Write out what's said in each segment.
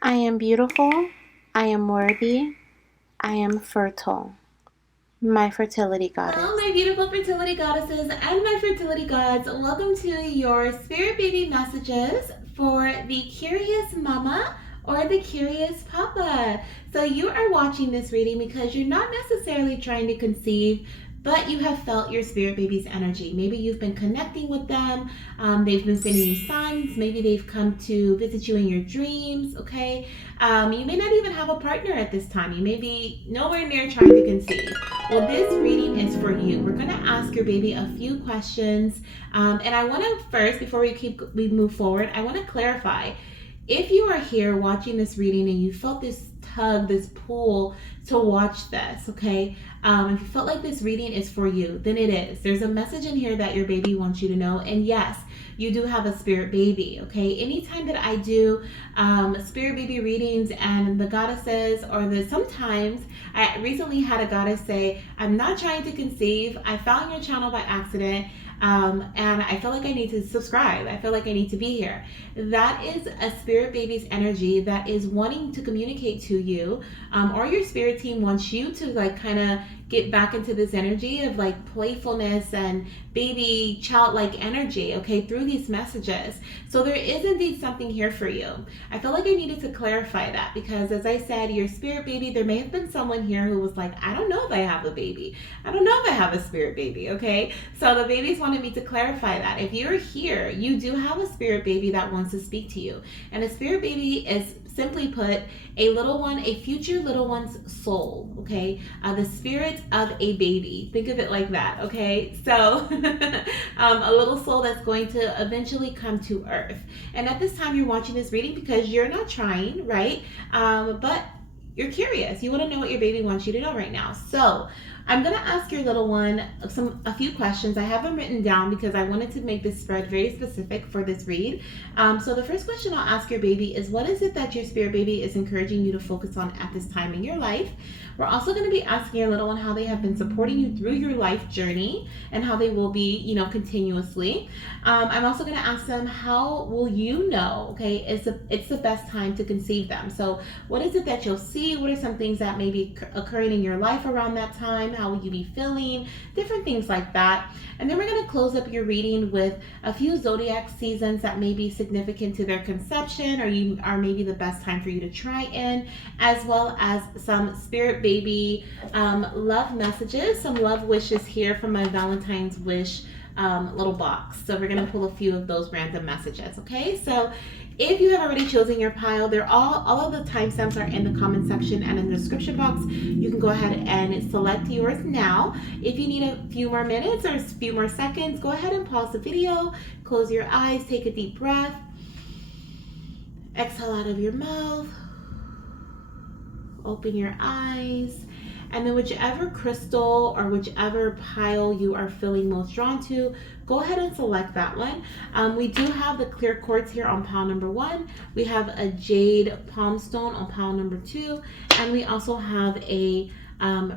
I am beautiful. I am worthy. I am fertile. My fertility Hello, goddess. my beautiful fertility goddesses and my fertility gods. Welcome to your spirit baby messages for the curious mama or the curious papa. So, you are watching this reading because you're not necessarily trying to conceive, but you have felt your spirit baby's energy. Maybe you've been connecting with them, they've been sending you signs, maybe they've come to visit you in your dreams, okay? You may not even have a partner at this time. You may be nowhere near trying to conceive. Well, this reading is for you. We're going to ask your baby a few questions. And I want to first, before we move forward, I want to clarify. If you are here watching this reading and you felt this tug, this pull to watch this, okay? If you felt like this reading is for you, then it is. There's a message in here that your baby wants you to know. And yes, you do have a spirit baby, okay? Anytime that I do spirit baby readings and the goddesses sometimes I recently had a goddess say, I'm not trying to conceive. I found your channel by accident. And I feel like I need to subscribe. I feel like I need to be here. That is a spirit baby's energy that is wanting to communicate to you, or your spirit team wants you to like kind of get back into this energy of like playfulness and baby childlike energy, okay, through these messages. So there is indeed something here for you. I feel like I needed to clarify that because, as I said, your spirit baby, there may have been someone here who was like, I don't know if I have a baby. I don't know if I have a spirit baby, okay? So the babies wanted me to clarify that. If you're here, you do have a spirit baby that wants to speak to you. And a spirit baby is, simply put, a little one, a future little one's soul, okay? The spirit of a baby. Think of it like that, okay? So a little soul that's going to eventually come to earth. And at this time, you're watching this reading because you're not trying, right? But you're curious. You want to know what your baby wants you to know right now. So I'm gonna ask your little one a few questions. I have them written down because I wanted to make this spread very specific for this read. So the first question I'll ask your baby is, what is it that your spirit baby is encouraging you to focus on at this time in your life? We're also going to be asking your little one how they have been supporting you through your life journey and how they will be, continuously. I'm also going to ask them, how will you know, okay, it's the best time to conceive them? So what is it that you'll see? What are some things that may be occurring in your life around that time? How will you be feeling? Different things like that. And then we're going to close up your reading with a few zodiac seasons that may be significant to their conception, or you are maybe the best time for you to try in, as well as some spirit baby love messages, some love wishes here from my Valentine's wish little box. So we're going to pull a few of those random messages, okay? So if you have already chosen your pile, they're all of the timestamps are in the comment section and in the description box. You can go ahead and select yours now. If you need a few more minutes or a few more seconds, go ahead and pause the video, close your eyes, take a deep breath, exhale out of your mouth, open your eyes, and then whichever crystal or whichever pile you are feeling most drawn to, go ahead and select that one. We do have the clear quartz here on pile number 1. We have a jade palm stone on pile number 2, and we also have a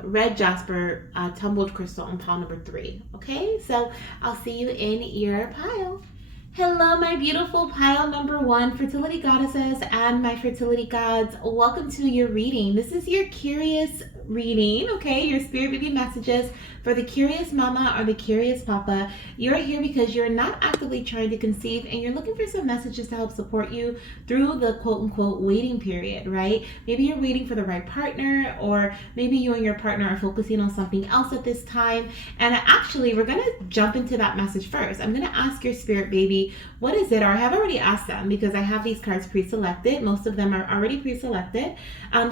red jasper tumbled crystal on pile number 3. Okay, so I'll see you in your pile. Hello, my beautiful pile number 1 fertility goddesses and my fertility gods. Welcome to your reading. This is your curious reading, okay? Your spirit baby messages for the curious mama or the curious papa. You're here because you're not actively trying to conceive and you're looking for some messages to help support you through the quote unquote waiting period, right? Maybe you're waiting for the right partner, or maybe you and your partner are focusing on something else at this time. And actually, we're going to jump into that message first. I'm going to ask your spirit baby, what is it? Or I have already asked them because I have these cards pre-selected. Most of them are already pre-selected.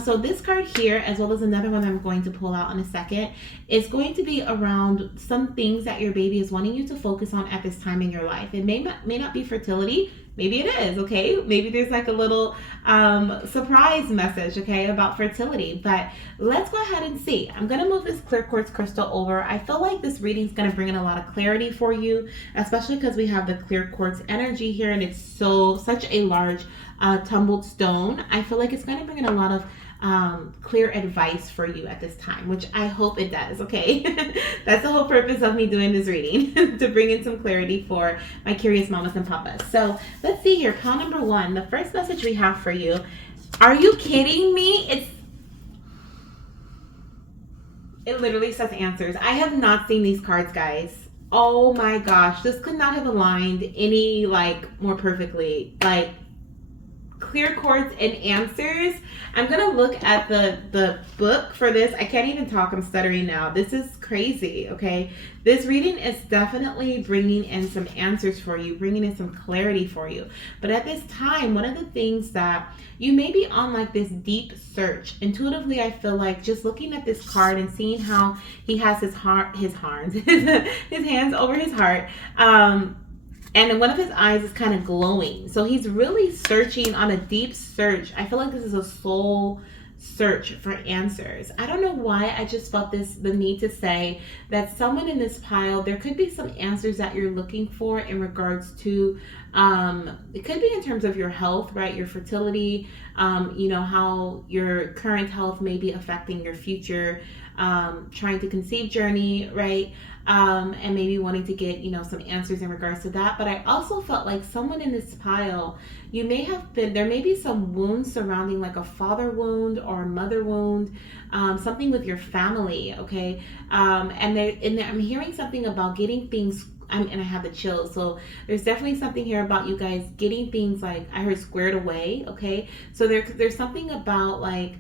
So this card here, as well as another one I'm going to pull out in a second, is going to be around some things that your baby is wanting you to focus on at this time in your life. It may not be fertility. Maybe it is, okay? Maybe there's like a little surprise message, okay, about fertility. But let's go ahead and see. I'm going to move this clear quartz crystal over. I feel like this reading is going to bring in a lot of clarity for you, especially because we have the clear quartz energy here, and it's such a large tumbled stone. I feel like it's going to bring in a lot of clear advice for you at this time, which I hope it does, okay? That's the whole purpose of me doing this reading, to bring in some clarity for my curious mamas and papas. So let's see here, pile number 1. The first message we have for you Are you kidding me? It literally says answers. I have not seen these cards, guys. Oh my gosh, this could not have aligned any like more perfectly. Like clear chords and answers. I'm gonna look at the book for this. I can't even talk. I'm stuttering now. This is crazy. Okay, this reading is definitely bringing in some answers for you, bringing in some clarity for you. But at this time, one of the things that you may be on like this deep search. Intuitively, I feel like just looking at this card and seeing how he has his heart, his hands, his hands over his heart. And one of his eyes is kind of glowing. So he's really searching on a deep search. I feel like this is a soul search for answers. I don't know why I just felt the need to say that someone in this pile, there could be some answers that you're looking for in regards to it could be in terms of your health, right? Your fertility, how your current health may be affecting your future trying to conceive journey, right? And maybe wanting to get, some answers in regards to that. But I also felt like someone in this pile, you may have been, there may be some wounds surrounding like a father wound or a mother wound, something with your family, okay? And I'm hearing something about getting things and I have the chills. So there's definitely something here about you guys getting things like I heard squared away. Okay, so there's something about like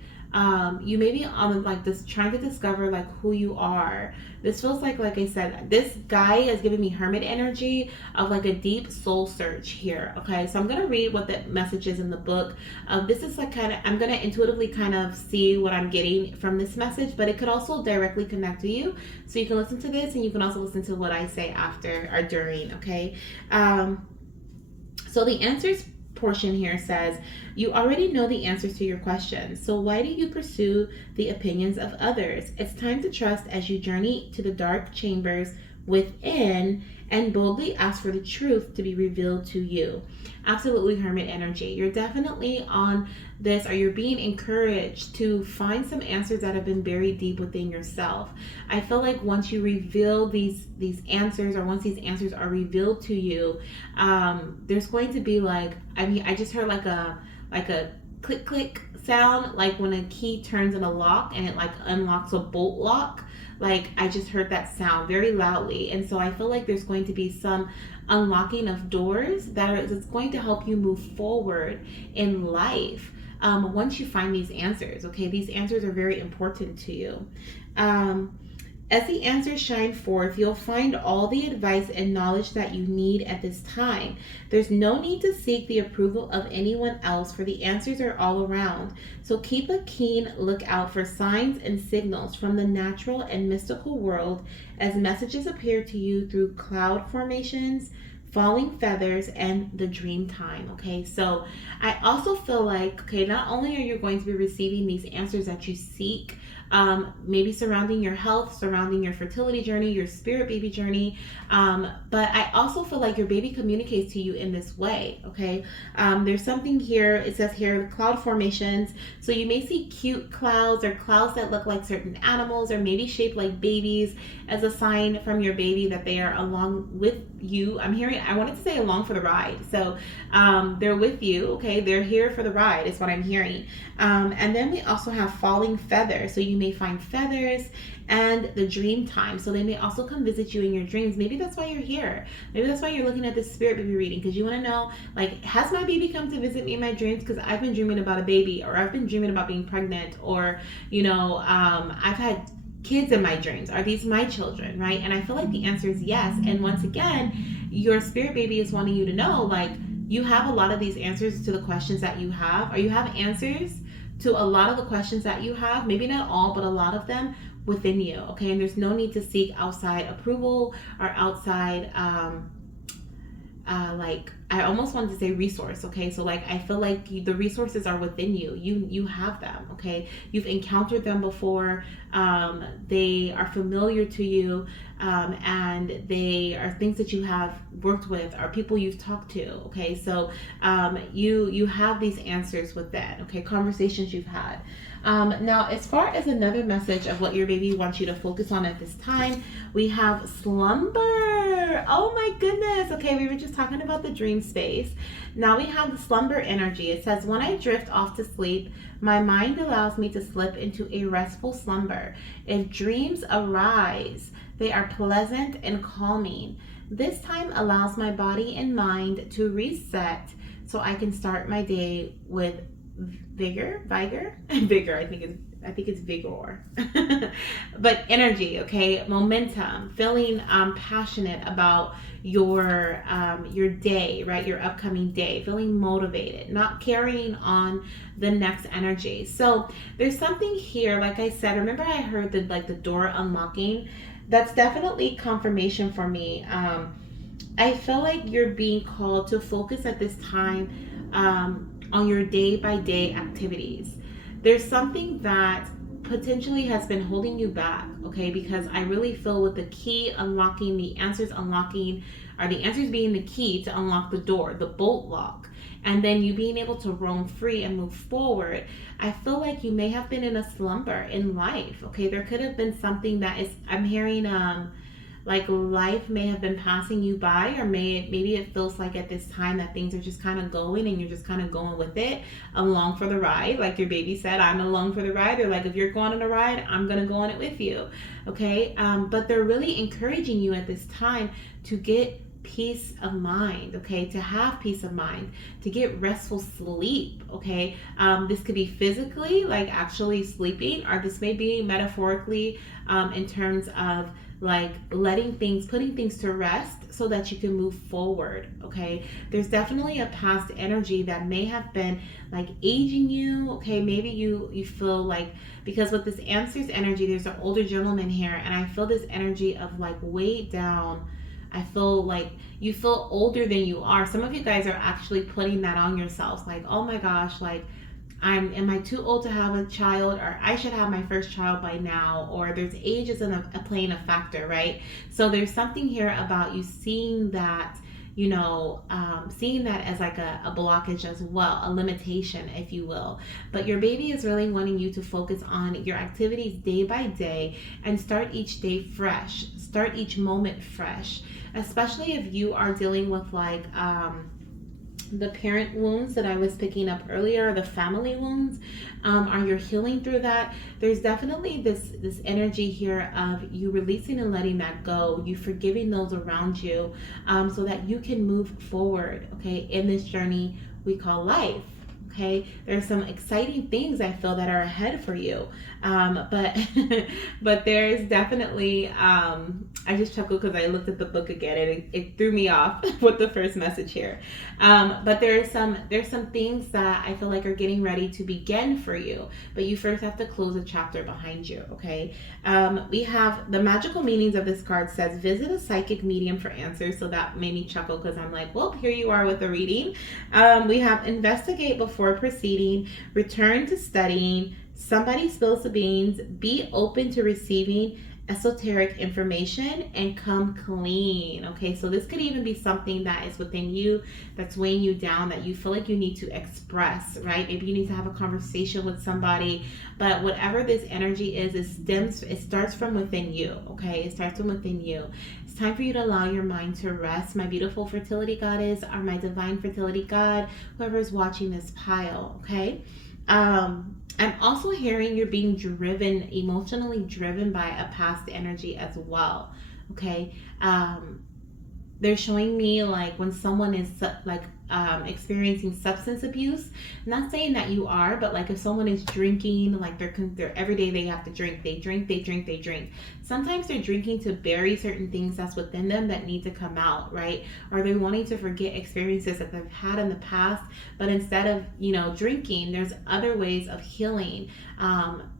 you may be on like this trying to discover like who you are. This feels like I said, this guy is giving me hermit energy of like a deep soul search here. Okay, so I'm gonna read what the message is in the book. This is like kind of, I'm gonna intuitively kind of see what I'm getting from this message, but it could also directly connect to you. So you can listen to this and you can also listen to what I say after or during. Okay, so the answers portion here says, you already know the answers to your questions, so why do you pursue the opinions of others? It's time to trust as you journey to the dark chambers within and boldly ask for the truth to be revealed to you. Absolutely, hermit energy. You're definitely on this, or you're being encouraged to find some answers that have been buried deep within yourself. I feel like once you reveal these answers, or once these answers are revealed to you, there's going to be like, I just heard like a click click sound, like when a key turns in a lock and it like unlocks a bolt lock. Like I just heard that sound very loudly, and so I feel like there's going to be some unlocking of doors it's going to help you move forward in life. Once you find these answers, okay, these answers are very important to you. As the answers shine forth, you'll find all the advice and knowledge that you need at this time. There's no need to seek the approval of anyone else, for the answers are all around. So keep a keen lookout for signs and signals from the natural and mystical world as messages appear to you through cloud formations, falling feathers, and the dream time. Okay, so I also feel like, okay, not only are you going to be receiving these answers that you seek, maybe surrounding your health, surrounding your fertility journey, your spirit baby journey. But I also feel like your baby communicates to you in this way, okay? There's something here, it says here, cloud formations. So you may see cute clouds or clouds that look like certain animals or maybe shaped like babies as a sign from your baby that they are along with you. I wanted to say along for the ride. So they're with you, okay? They're here for the ride is what I'm hearing. And then we also have falling feathers. So you may find feathers and the dream time. So they may also come visit you in your dreams. Maybe that's why you're here. Maybe that's why you're looking at this spirit baby reading, because you want to know, like, has my baby come to visit me in my dreams? Because I've been dreaming about a baby, or I've been dreaming about being pregnant, or, I've had kids in my dreams. Are these my children, right? And I feel like the answer is yes. And once again, your spirit baby is wanting you to know, like, you have a lot of these answers to the questions that you have, or you have answers to a lot of the questions that you have, maybe not all, but a lot of them within you, okay? And there's no need to seek outside approval or outside, like, I almost wanted to say resource, okay? So like, I feel like the resources are within you. You have them, okay? You've encountered them before. They are familiar to you. and they are things that you have worked with or people you've talked to. Okay, so you have these answers with that. Okay, conversations you've had. Now, as far as another message of what your baby wants you to focus on at this time, we have slumber. Oh my goodness. Okay, we were just talking about the dream space. Now we have the slumber energy. It says, when I drift off to sleep, my mind allows me to slip into a restful slumber. If dreams arise, they are pleasant and calming. This time allows my body and mind to reset so I can start my day with vigor. I think it's vigor. But energy, okay, momentum, feeling passionate about your day, right? Your upcoming day, feeling motivated, not carrying on the next energy. So there's something here, like I said, remember I heard the door unlocking. That's definitely confirmation for me. I feel like you're being called to focus at this time on your day by day activities. There's something that potentially has been holding you back, okay? Because I really feel with the key unlocking, the answers unlocking, are the answers being the key to unlock the door, the bolt lock, and then you being able to roam free and move forward. I feel like you may have been in a slumber in life, okay? There could have been something that is, I'm hearing, like life may have been passing you by, or maybe it feels like at this time that things are just kind of going and you're just kind of going with it, along for the ride. Like your baby said, I'm along for the ride. Or like, if you're going on a ride, I'm gonna go on it with you. Okay, but they're really encouraging you at this time to get peace of mind, okay, to have peace of mind, to get restful sleep. Okay, this could be physically, like actually sleeping, or this may be metaphorically, in terms of like putting things to rest so that you can move forward. Okay, there's definitely a past energy that may have been like aging you. Okay, maybe you feel like, because with this answers energy, there's an older gentleman here, and I feel this energy of like weighed down. I feel like you feel older than you are. Some of you guys are actually putting that on yourselves, like, oh my gosh, like, am I too old to have a child, or I should have my first child by now, or there's age is playing a factor, right? So there's something here about you seeing that, seeing that as like a blockage as well, a limitation, if you will. But your baby is really wanting you to focus on your activities day by day and start each day fresh, start each moment fresh, especially if you are dealing with like, the parent wounds that I was picking up earlier, the family wounds, are you healing through that? There's definitely this energy here of you releasing and letting that go, you forgiving those around you, so that you can move forward, okay, in this journey we call life. Okay, there's some exciting things I feel that are ahead for you, but but there's definitely, I just chuckled because I looked at the book again and it threw me off with the first message here, but there's some things that I feel like are getting ready to begin for you, but you first have to close a chapter behind you. Okay, we have the magical meanings of this card. Says visit a psychic medium for answers, so that made me chuckle because I'm like, well, here you are with a reading. We have investigate before proceeding, return to studying, somebody spills the beans, be open to receiving esoteric information, and come clean. Okay, so this could even be something that is within you that's weighing you down, that you feel like you need to express, right? Maybe you need to have a conversation with somebody, but whatever this energy is, it starts from within you. Okay, it starts from within you. It's time for you to allow your mind to rest, my beautiful fertility goddess, or my divine fertility god, whoever is watching this pile. Okay, I'm also hearing you're being driven, emotionally driven by a past energy as well. Okay, they're showing me like when someone is like experiencing substance abuse. I'm not saying that you are, but like if someone is drinking, like they're every day they have to drink, they drink. Sometimes they're drinking to bury certain things that's within them that need to come out, right? Or they're wanting to forget experiences that they've had in the past, but instead of drinking, there's other ways of healing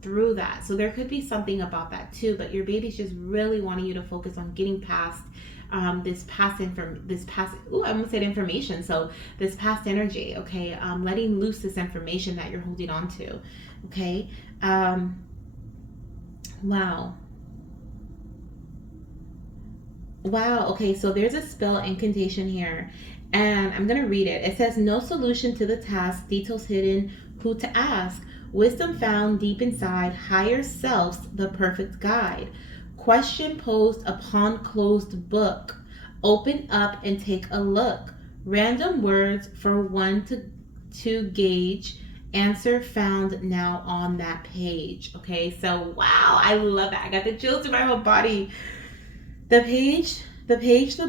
through that. So there could be something about that too. But your baby's just really wanting you to focus on getting past this past I almost said information, so this past energy. Okay, letting loose this information that you're holding on to. Okay, wow. Wow. Okay. So there's a spell incantation here, and I'm going to read it. It says, no solution to the task, details hidden, who to ask, wisdom found deep inside, higher selves, the perfect guide. Question posed upon closed book. Open up and take a look. Random words for one to gauge. Answer found now on that page. Okay, so wow, I love that. I got the chills through my whole body. The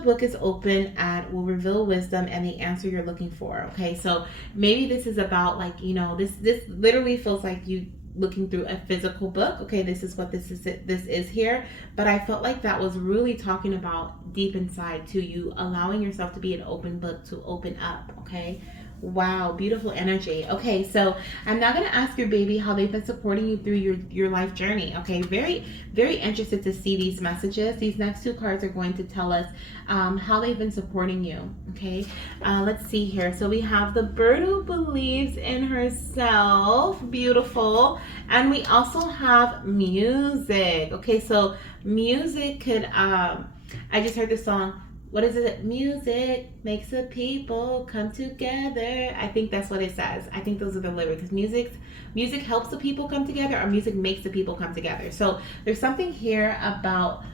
book is open at will reveal wisdom and the answer you're looking for. Okay, so maybe this is about, like, this literally feels like you looking through a physical book. Okay, this is what this is here. But I felt like that was really talking about deep inside to you, allowing yourself to be an open book, to open up. Okay. Wow, beautiful energy. Okay, so I'm now going to ask your baby how they've been supporting you through your life journey. Okay, very, very interested to see these messages. These next two cards are going to tell us how they've been supporting you. Okay, let's see here. So we have the bird who believes in herself. Beautiful. And we also have music. Okay, so music could, I just heard the song, what is it? Music makes the people come together. I think that's what it says. I think those are the lyrics. Music helps the people come together, or music makes the people come together. So there's something here about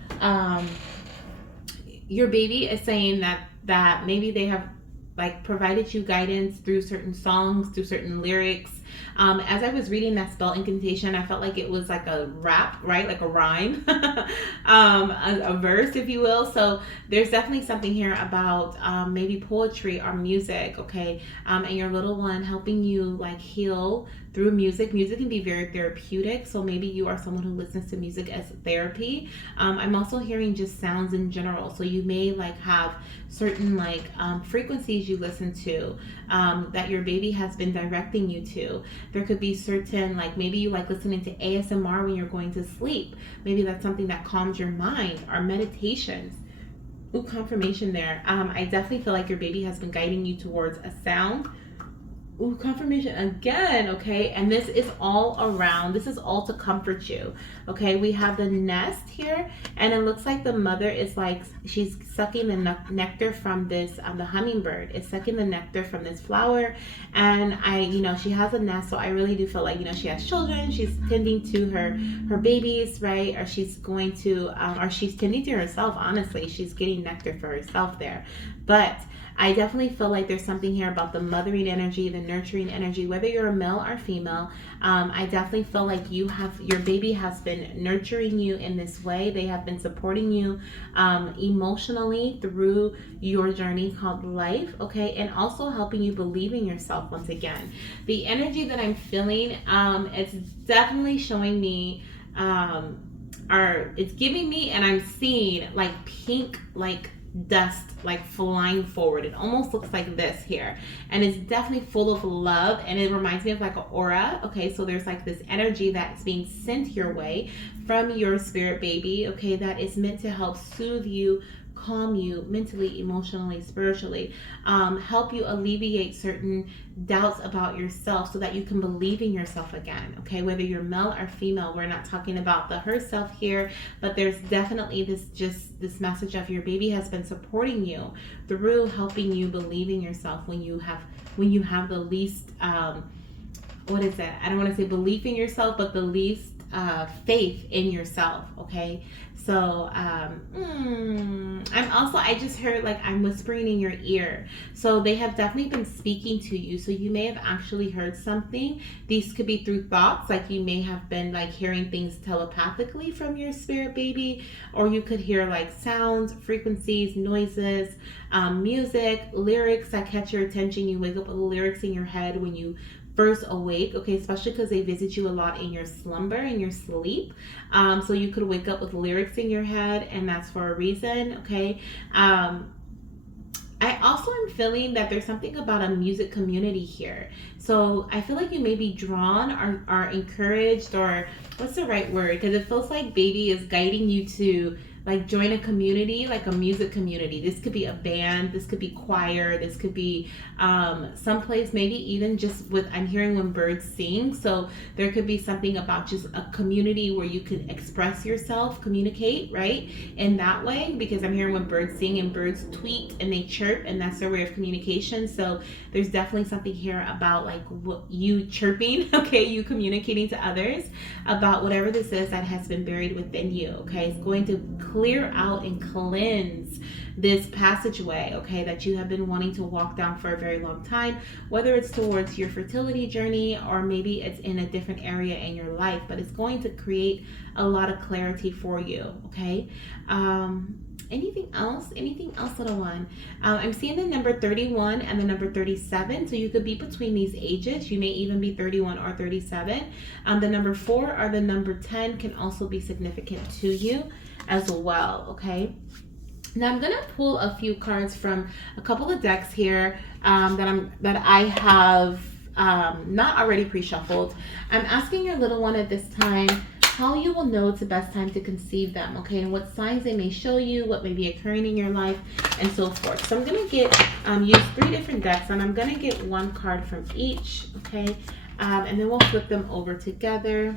your baby is saying that maybe they have, like, provided you guidance through certain songs, through certain lyrics. As I was reading that spell incantation, I felt like it was like a rap, right? Like a rhyme, a verse, if you will. So there's definitely something here about maybe poetry or music, okay? And your little one helping you, like, heal through music. Music can be very therapeutic. So maybe you are someone who listens to music as therapy. I'm also hearing just sounds in general. So you may, like, have certain, like, frequencies you listen to that your baby has been directing you to. There could be certain, like, maybe you like listening to ASMR when you're going to sleep. Maybe that's something that calms your mind, or meditations. Ooh, confirmation there. I definitely feel like your baby has been guiding you towards a sound. Ooh, confirmation again. Okay, and this is all around, this is all to comfort you. Okay, we have the nest here, and it looks like the mother is, like, she's sucking the nectar from this, the hummingbird is sucking the nectar from this flower. And she has a nest, so I really do feel like, she has children, she's tending to her babies, right? Or she's going to or she's tending to herself. Honestly, she's getting nectar for herself there. But I definitely feel like there's something here about the mothering energy, the nurturing energy, whether you're a male or female. I definitely feel like your baby has been nurturing you in this way. They have been supporting you emotionally through your journey called life, okay? And also helping you believe in yourself once again. The energy that I'm feeling, it's definitely showing me, it's giving me, and I'm seeing, like, pink, like, dust, like, flying forward. It almost looks like this here, and it's definitely full of love, and it reminds me of, like, an aura. Okay, so there's, like, this energy that's being sent your way from your spirit baby, okay, that is meant to help soothe you, calm you mentally, emotionally, spiritually, help you alleviate certain doubts about yourself so that you can believe in yourself again. Okay, whether you're male or female, we're not talking about the herself here, but there's definitely this message of your baby has been supporting you through helping you believe in yourself when you have the least what is that? I don't want to say belief in yourself, but the least faith in yourself. Okay, so I just heard, like, I'm whispering in your ear. So they have definitely been speaking to you. So you may have actually heard something. These could be through thoughts, like you may have been, like, hearing things telepathically from your spirit baby, or you could hear, like, sounds, frequencies, noises, music, lyrics that catch your attention. You wake up with lyrics in your head when you first awake, okay, especially because they visit you a lot in your slumber, in your sleep. So you could wake up with lyrics in your head, and that's for a reason, okay. I also am feeling that there's something about a music community here. So I feel like you may be drawn or encouraged, or what's the right word? Because it feels like baby is guiding you to, like join a community, like a music community. This could be a band, this could be choir, this could be someplace, maybe even just with, I'm hearing when birds sing. So there could be something about just a community where you can express yourself, communicate, right? In that way, because I'm hearing when birds sing and birds tweet and they chirp, and that's their way of communication. So there's definitely something here about like what you chirping, okay, you communicating to others about whatever this is that has been buried within you, okay? It's going to clear out and cleanse this passageway, okay, that you have been wanting to walk down for a very long time, whether it's towards your fertility journey or maybe it's in a different area in your life, but it's going to create a lot of clarity for you, okay? Anything else, little one? I'm seeing the number 31 and the number 37, so you could be between these ages. You may even be 31 or 37. The number 4 or the number 10 can also be significant to you as well, okay? Now I'm gonna pull a few cards from a couple of decks here that I have not already pre-shuffled. I'm asking your little one at this time how you will know it's the best time to conceive them, okay, and what signs they may show you, what may be occurring in your life, and so forth. So I'm gonna get use 3 different decks, and I'm gonna get 1 card from each, okay, and then we'll flip them over together.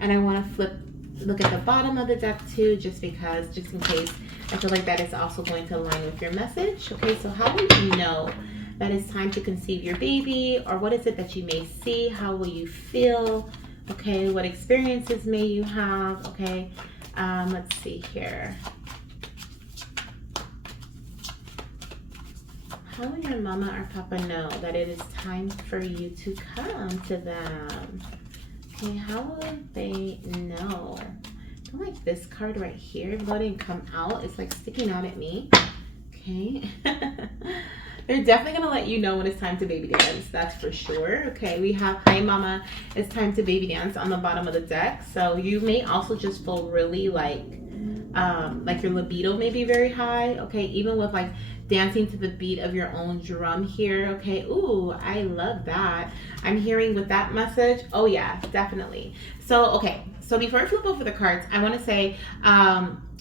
And I want to look at the bottom of the deck too, just in case. I feel like that is also going to align with your message. Okay, so how will you know that it's time to conceive your baby, or what is it that you may see? How will you feel? Okay, what experiences may you have? Okay, let's see here. How will your mama or papa know that it is time for you to come to them? Okay, how will they know? I don't like this card right here. Even though it didn't come out, it's like sticking out at me. Okay. They're definitely going to let you know when it's time to baby dance. That's for sure. Okay, we have, hi mama, it's time to baby dance on the bottom of the deck. So you may also just feel really like your libido may be very high. Okay, even with like dancing to the beat of your own drum here. Okay, ooh, I love that. I'm hearing with that message, oh yeah, definitely. So, okay, so before I flip over the cards, I want to say,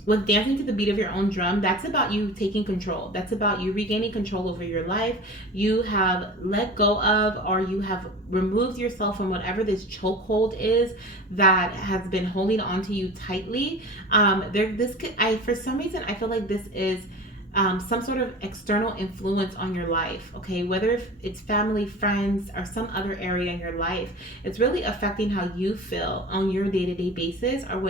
with dancing to the beat of your own drum, that's about you taking control. That's about you regaining control over your life. You have let go of, or you have removed yourself from whatever this chokehold is that has been holding on to you tightly. For some reason, I feel like this is some sort of external influence on your life, okay, whether it's family, friends, or some other area in your life. It's really affecting how you feel on your day-to-day basis, or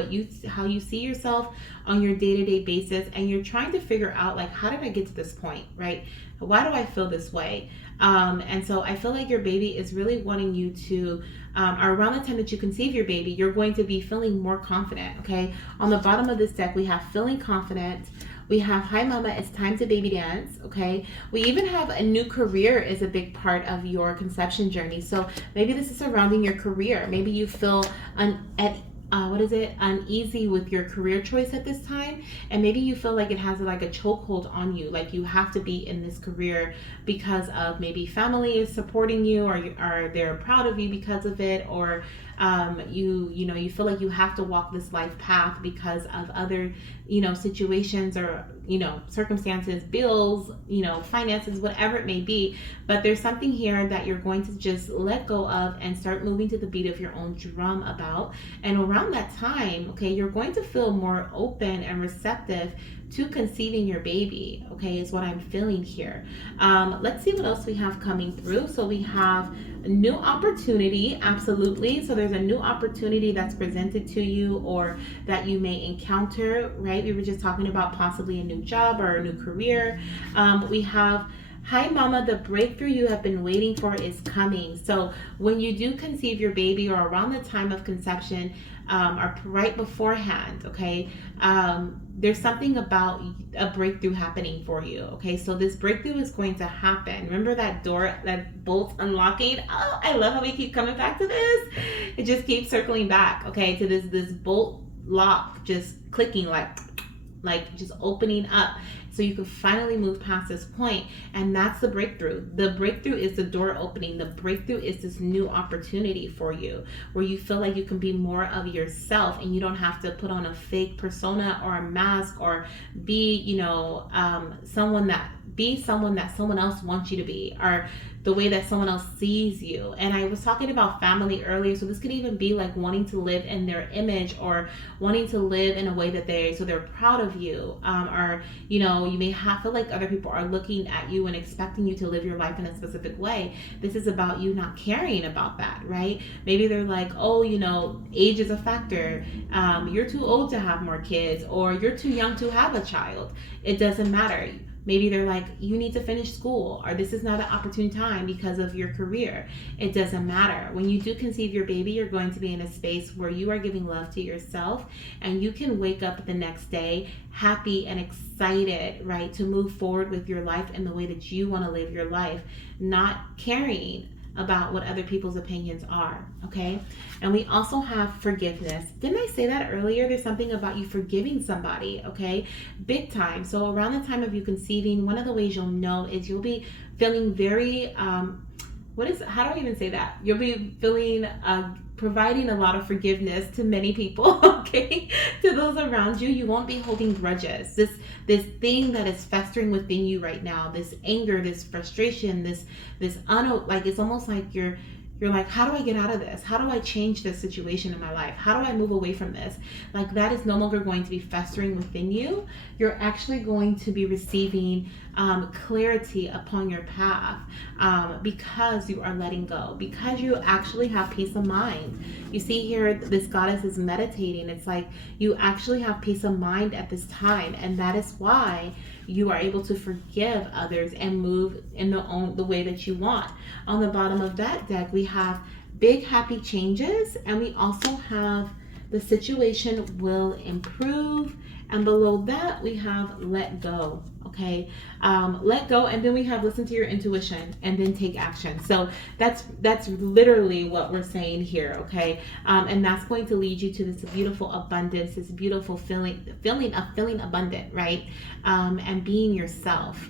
how you see yourself on your day-to-day basis, and you're trying to figure out, like, how did I get to this point, right? Why do I feel this way? And so I feel like your baby is really wanting you to, or around the time that you conceive your baby, you're going to be feeling more confident, okay? On the bottom of this deck, we have feeling confident. We have, hi mama, it's time to baby dance, okay? We even have a new career is a big part of your conception journey. So maybe this is surrounding your career. Maybe you feel uneasy with your career choice at this time, and maybe you feel like it has like a chokehold on you, like you have to be in this career because of maybe family is supporting you, or they're proud of you because of it, or you feel like you have to walk this life path because of other situations, or circumstances, bills, finances, whatever it may be. But there's something here that you're going to just let go of and start moving to the beat of your own drum about. And around that time, okay, you're going to feel more open and receptive to conceiving your baby, okay, is what I'm feeling here. Let's see what else we have coming through. So we have a new opportunity, absolutely. So there's a new opportunity that's presented to you, or that you may encounter, right? We were just talking about possibly a new job or a new career. We have, hi mama, the breakthrough you have been waiting for is coming. So when you do conceive your baby, or around the time of conception, or right beforehand, okay, there's something about a breakthrough happening for you, okay? So this breakthrough is going to happen. Remember that door, that bolt's unlocking? Oh, I love how we keep coming back to this. It just keeps circling back, okay, to this bolt lock just clicking, like, like just opening up so you can finally move past this point. And that's the breakthrough. The breakthrough is the door opening. The breakthrough is this new opportunity for you where you feel like you can be more of yourself and you don't have to put on a fake persona or a mask or be, someone that someone else wants you to be, or the way that someone else sees you. And I was talking about family earlier, so this could even be like wanting to live in their image or wanting to live in a way that they're proud of you, or you may feel like other people are looking at you and expecting you to live your life in a specific way. This is about you not caring about that, right? Maybe they're like, oh, age is a factor. You're too old to have more kids, or you're too young to have a child. It doesn't matter. Maybe they're like, you need to finish school, or this is not an opportune time because of your career. It doesn't matter. When you do conceive your baby, you're going to be in a space where you are giving love to yourself, and you can wake up the next day happy and excited, right, to move forward with your life in the way that you want to live your life, not caring about what other people's opinions are, okay? And we also have forgiveness. Didn't I say that earlier? There's something about you forgiving somebody, okay? Big time. So around the time of you conceiving, one of the ways you'll know is you'll be feeling very, how do I even say that? You'll be feeling, providing a lot of forgiveness to many people, okay? To those around you. You won't be holding grudges. This thing that is festering within you right now, this anger, this frustration, it's almost like you're like, how do I get out of this? How do I change this situation in my life? How do I move away from this? Like, that is no longer going to be festering within you. You're actually going to be receiving clarity upon your path, because you are letting go, because you actually have peace of mind. You see here, this goddess is meditating. It's like you actually have peace of mind at this time, and that is why you are able to forgive others and move in the way that you want. On the bottom of that deck, we have big happy changes, and we also have the situation will improve, and below that we have let go. Okay, let go, and then we have listen to your intuition and then take action. So that's literally what we're saying here. Okay, and that's going to lead you to this beautiful abundance, this beautiful feeling abundant, right? And being yourself.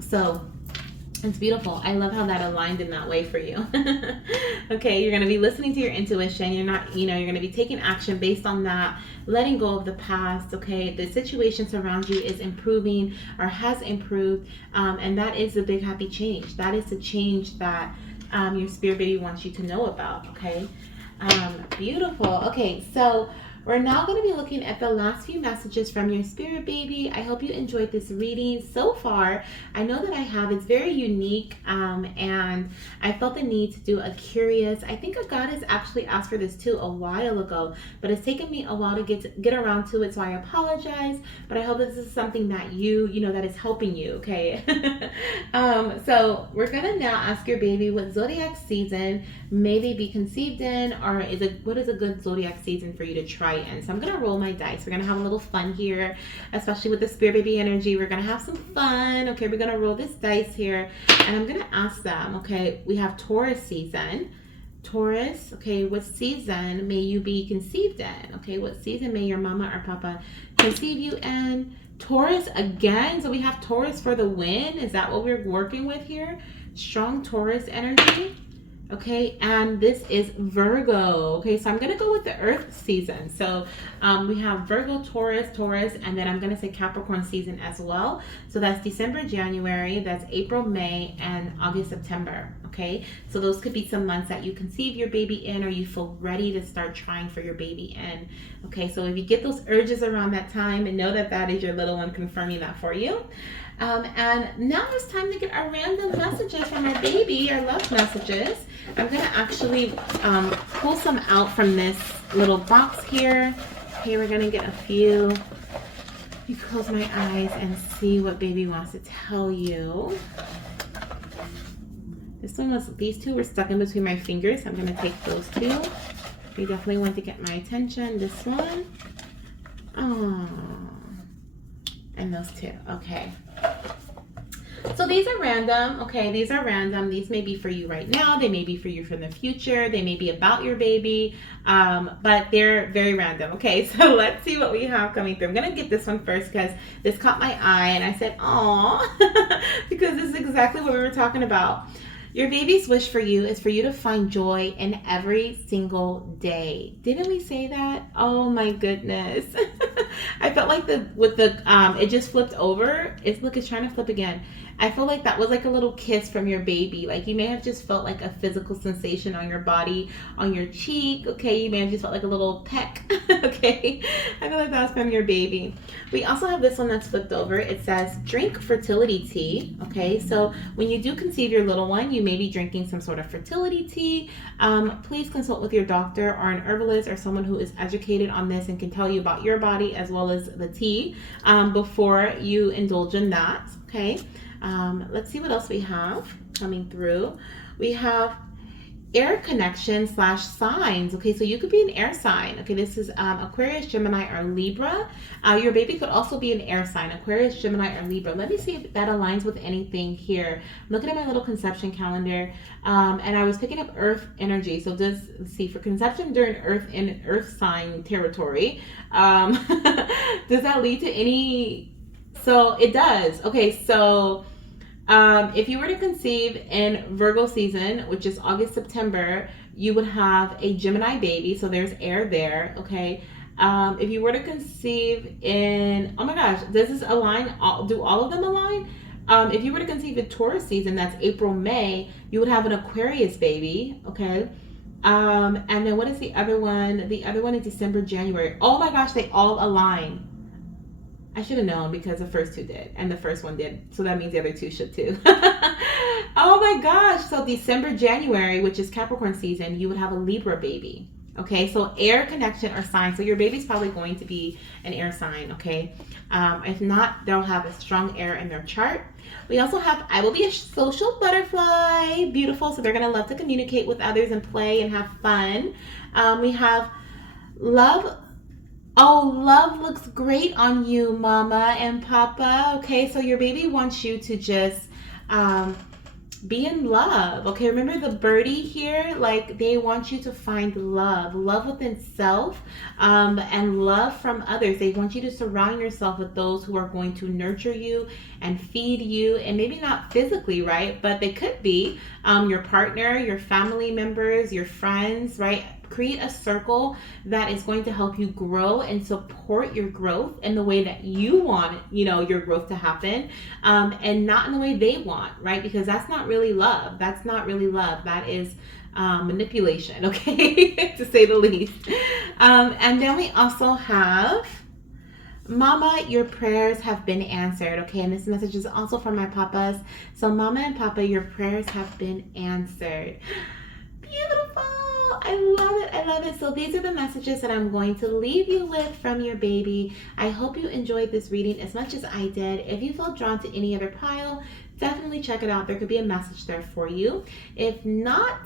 So it's beautiful. I love how that aligned in that way for you. Okay, you're going to be listening to your intuition. You're going to be taking action based on that, letting go of the past. Okay, the situations around you is improving or has improved, and that is a big happy change. That is the change that your spirit baby wants you to know about. Okay, beautiful. Okay, so we're now going to be looking at the last few messages from your spirit baby. I hope you enjoyed this reading so far. I know that I have. It's very unique, and I felt the need to do a curious. I think a goddess actually asked for this too a while ago, but it's taken me a while to get around to it, so I apologize. But I hope this is something that that is helping you. Okay. So we're gonna now ask your baby what zodiac season may they be conceived in, or what is a good zodiac season for you to try in. So I'm gonna roll my dice. We're gonna have a little fun here, especially with the spirit baby energy. We're gonna have some fun. Okay, we're gonna roll this dice here, and I'm gonna ask them. Okay, we have Taurus season. Taurus, okay, what season may you be conceived in? Okay, what season may your mama or papa conceive you in? Taurus again, so we have Taurus for the win. Is that what we're working with here? Strong Taurus energy. Okay, and this is Virgo. Okay, so I'm going to go with the Earth season. So we have Virgo, Taurus, and then I'm going to say Capricorn season as well. So that's December, January, that's April, May, and August, September. Okay, so those could be some months that you conceive your baby in, or you feel ready to start trying for your baby in. Okay, so if you get those urges around that time, and know that that is your little one confirming that for you. And now it's time to get our random messages from our baby, our love messages. I'm going to actually pull some out from this little box here. Okay, we're going to get a few. Let me close my eyes and see what baby wants to tell you. These two were stuck in between my fingers. I'm going to take those two. They definitely want to get my attention. This one. Oh. And those two. Okay. So these are random, okay? These are random. These may be for you right now. They may be for you from the future. They may be about your baby, but they're very random, okay? So let's see what we have coming through. I'm gonna get this one first because this caught my eye, and I said, "Aw," because this is exactly what we were talking about. Your baby's wish for you is for you to find joy in every single day. Didn't we say that? Oh my goodness. I felt like it just flipped over. It's trying to flip again. I feel like that was like a little kiss from your baby. Like you may have just felt like a physical sensation on your body, on your cheek. Okay, you may have just felt like a little peck. Okay, I feel like that was from your baby. We also have this one that's flipped over. It says drink fertility tea. Okay, so when you do conceive your little one, you may be drinking some sort of fertility tea. Please consult with your doctor or an herbalist or someone who is educated on this and can tell you about your body as well as the tea before you indulge in that. Okay. Let's see what else we have coming through. We have air connection / signs. Okay, so you could be an air sign. Okay, this is Aquarius, Gemini, or Libra. Your baby could also be an air sign, Aquarius, Gemini, or Libra. Let me see if that aligns with anything here. I'm looking at my little conception calendar, and I was picking up Earth energy. So let's see, for conception during Earth sign territory, does that lead to any? So it does. Okay, so if you were to conceive in Virgo season, which is August, September, you would have a Gemini baby. So there's air there. Okay. If you were to conceive in, oh my gosh, does this align? Do all of them align? If you were to conceive in Taurus season, that's April, May, you would have an Aquarius baby. Okay. And then what is the other one? The other one is December, January. Oh my gosh, they all align. I should have known because the first two did, and the first one did. So that means the other two should too. Oh my gosh. So December, January, which is Capricorn season, you would have a Libra baby. Okay, so air connection or sign. So your baby's probably going to be an air sign, okay? If not, they'll have a strong air in their chart. We also have, I will be a social butterfly. Beautiful. So they're going to love to communicate with others and play and have fun. We have love. Oh, love looks great on you, Mama and Papa. Okay, so your baby wants you to just be in love. Okay, remember the birdie here? Like they want you to find love within self, and love from others. They want you to surround yourself with those who are going to nurture you and feed you, and maybe not physically, right? But they could be your partner, your family members, your friends, right? Create a circle that is going to help you grow and support your growth in the way that you want, your growth to happen, and not in the way they want, right? Because that's not really love. That's not really love. That is manipulation, okay, to say the least. And then we also have, Mama, your prayers have been answered. Okay, and this message is also from my papas. So Mama and Papa, your prayers have been answered. Beautiful. I love it. I love it. So these are the messages that I'm going to leave you with from your baby. I hope you enjoyed this reading as much as I did. If you felt drawn to any other pile, definitely check it out. There could be a message there for you. If not,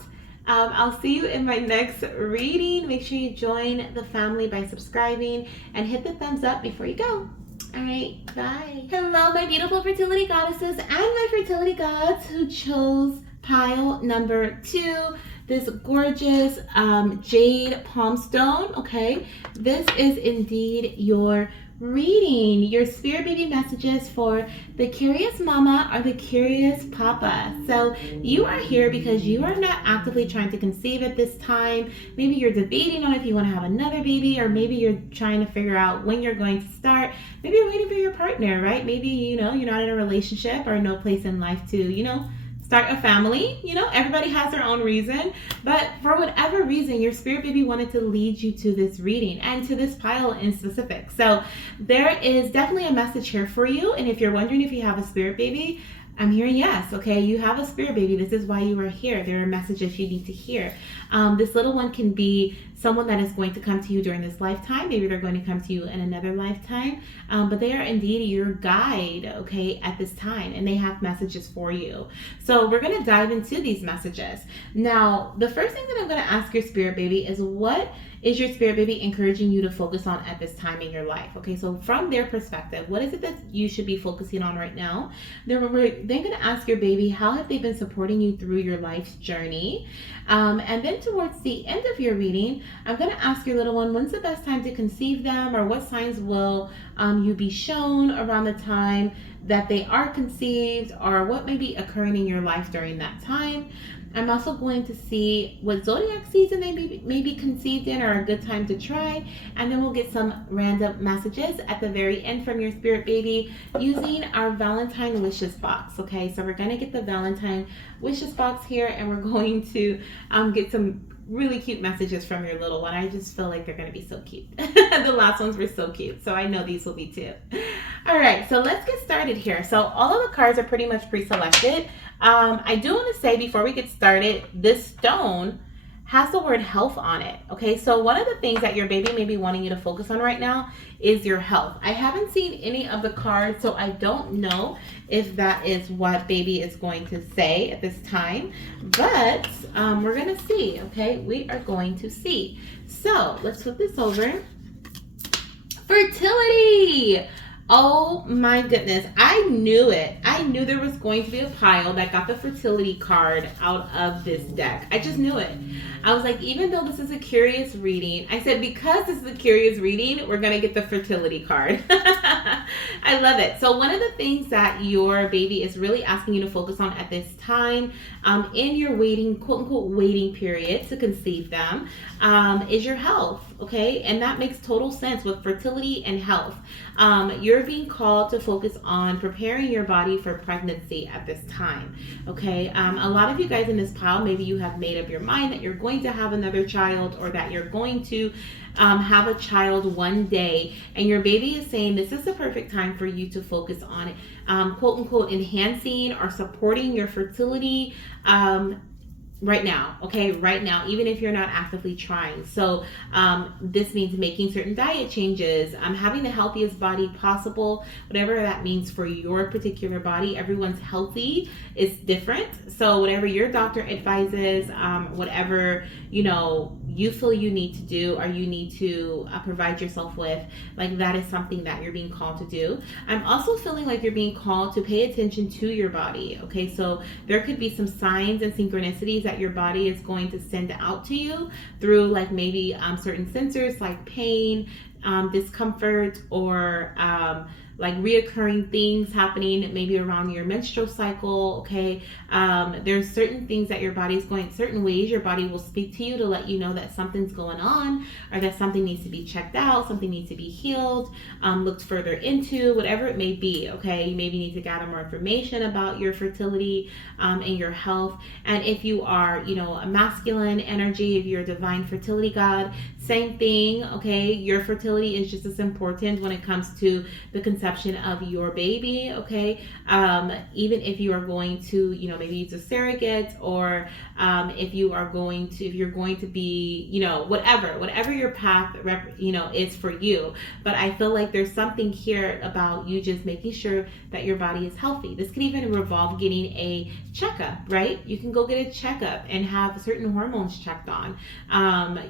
I'll see you in my next reading. Make sure you join the family by subscribing and hit the thumbs up before you go. All right, bye. Hello, my beautiful fertility goddesses and my fertility gods who chose pile number 2. This gorgeous jade palm stone. Okay, this is indeed your reading, your spirit baby messages for the curious mama or the curious papa. So you are here because you are not actively trying to conceive at this time. Maybe you're debating on if you want to have another baby, or maybe you're trying to figure out when you're going to start. Maybe you're waiting for your partner, right? Maybe you're not in a relationship or no place in life to start a family. Everybody has their own reason, but for whatever reason, your spirit baby wanted to lead you to this reading and to this pile in specific. So there is definitely a message here for you. And if you're wondering if you have a spirit baby, I'm hearing yes. Okay, you have a spirit baby. This is why you are here. There are messages you need to hear. This little one can be someone that is going to come to you during this lifetime. Maybe they're going to come to you in another lifetime, but they are indeed your guide, okay, at this time, and they have messages for you. So we're going to dive into these messages. Now, the first thing that I'm going to ask your spirit baby is, what is your spirit baby encouraging you to focus on at this time in your life? Okay, so from their perspective, what is it that you should be focusing on right now? They're then going to ask your baby, how have they been supporting you through your life's journey? And then towards the end of your reading, I'm going to ask your little one, when's the best time to conceive them, or what signs will you be shown around the time that they are conceived, or what may be occurring in your life during that time. I'm also going to see what zodiac season they may be conceived in, or a good time to try. And then we'll get some random messages at the very end from your spirit baby using our Valentine wishes box. Okay, so we're going to get the Valentine wishes box here, and we're going to get some really cute messages from your little one. I just feel like they're going to be so cute. The last ones were so cute, so I know these will be too. All right, so let's get started here. So all of the cards are pretty much pre-selected. I do want to say before we get started, this stone has the word health on it. Okay, so one of the things that your baby may be wanting you to focus on right now is your health. I haven't seen any of the cards, so I don't know if that is what baby is going to say at this time, but we're going to see. Okay, we are going to see. So let's flip this over. Fertility. Oh my goodness, I knew it. I knew there was going to be a pile that got the fertility card out of this deck. I just knew it. I was like, even though this is a curious reading, I said, because this is a curious reading, we're going to get the fertility card. I love it. So one of the things that your baby is really asking you to focus on at this time in your waiting, quote unquote, waiting period to conceive them is your health. Okay, and that makes total sense with fertility and health. You're being called to focus on preparing your body for pregnancy at this time. Okay, a lot of you guys in this pile, maybe you have made up your mind that you're going to have another child, or that you're going to have a child one day, and your baby is saying this is the perfect time for you to focus on it, quote unquote, enhancing or supporting your fertility right now. Okay, right now, even if you're not actively trying. So this means making certain diet changes, having the healthiest body possible, whatever that means for your particular body. Everyone's healthy is different, so whatever your doctor advises, whatever you feel you need to do, or you need to provide yourself with, like, that is something that you're being called to do. I'm also feeling like you're being called to pay attention to your body. Okay, so there could be some signs and synchronicities that your body is going to send out to you through, like, maybe certain sensors, like pain, discomfort, or like reoccurring things happening maybe around your menstrual cycle. Okay, there's certain things that your body's going, certain ways your body will speak to you to let you know that something's going on, or that something needs to be checked out, something needs to be healed, looked further into, whatever it may be. Okay, you maybe need to gather more information about your fertility and your health. And if you are a masculine energy, if you're a divine fertility god, same thing. Okay, your fertility is just as important when it comes to the conception of your baby. Okay, even if you are going to maybe use a surrogate, or if you're going to be whatever your path is for you. But I feel like there's something here about you just making sure that your body is healthy. This could even revolve getting a checkup, right? You can go get a checkup and have certain hormones checked on.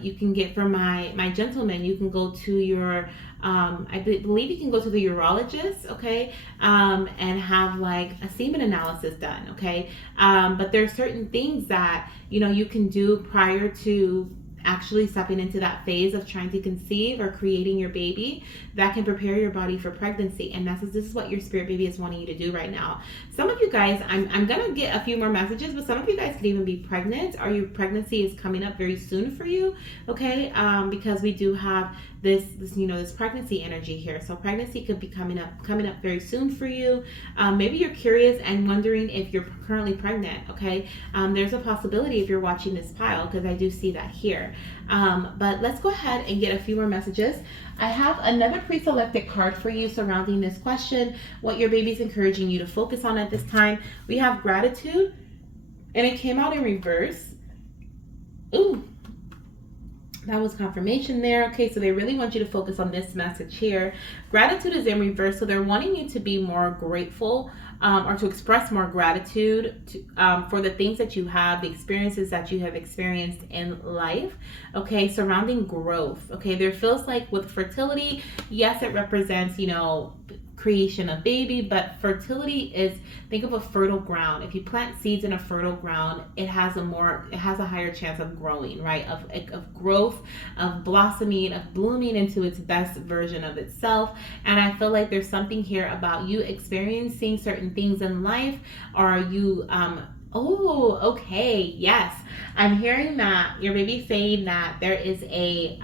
You can get, for my gentleman, you can go to your I believe you can go to the urologist, okay, and have like a semen analysis done, okay. But there's certain things that you can do prior to actually stepping into that phase of trying to conceive or creating your baby that can prepare your body for pregnancy. And this is what your spirit baby is wanting you to do right now. Some of you guys, I'm gonna get a few more messages, but some of you guys could even be pregnant, or your pregnancy is coming up very soon for you, okay, because we do have this pregnancy energy here. So pregnancy could be coming up very soon for you. Maybe you're curious and wondering if you're currently pregnant, okay. There's a possibility if you're watching this pile, because I do see that here. But let's go ahead and get a few more messages. I have another pre-selected card for you surrounding this question, what your baby's encouraging you to focus on at this time. We have gratitude, and it came out in reverse. Ooh, that was confirmation there. Okay, so they really want you to focus on this message here. Gratitude is in reverse, so they're wanting you to be more grateful, or to express more gratitude for the things that you have, the experiences that you have experienced in life, okay, surrounding growth. Okay, there feels like with fertility, yes, it represents, creation of baby, but fertility is, think of a fertile ground. If you plant seeds in a fertile ground, it has a higher chance of growing, right? Of growth, of blossoming, of blooming into its best version of itself. And I feel like there's something here about you experiencing certain things in life. Or you oh, okay, yes. I'm hearing that your baby saying that there is a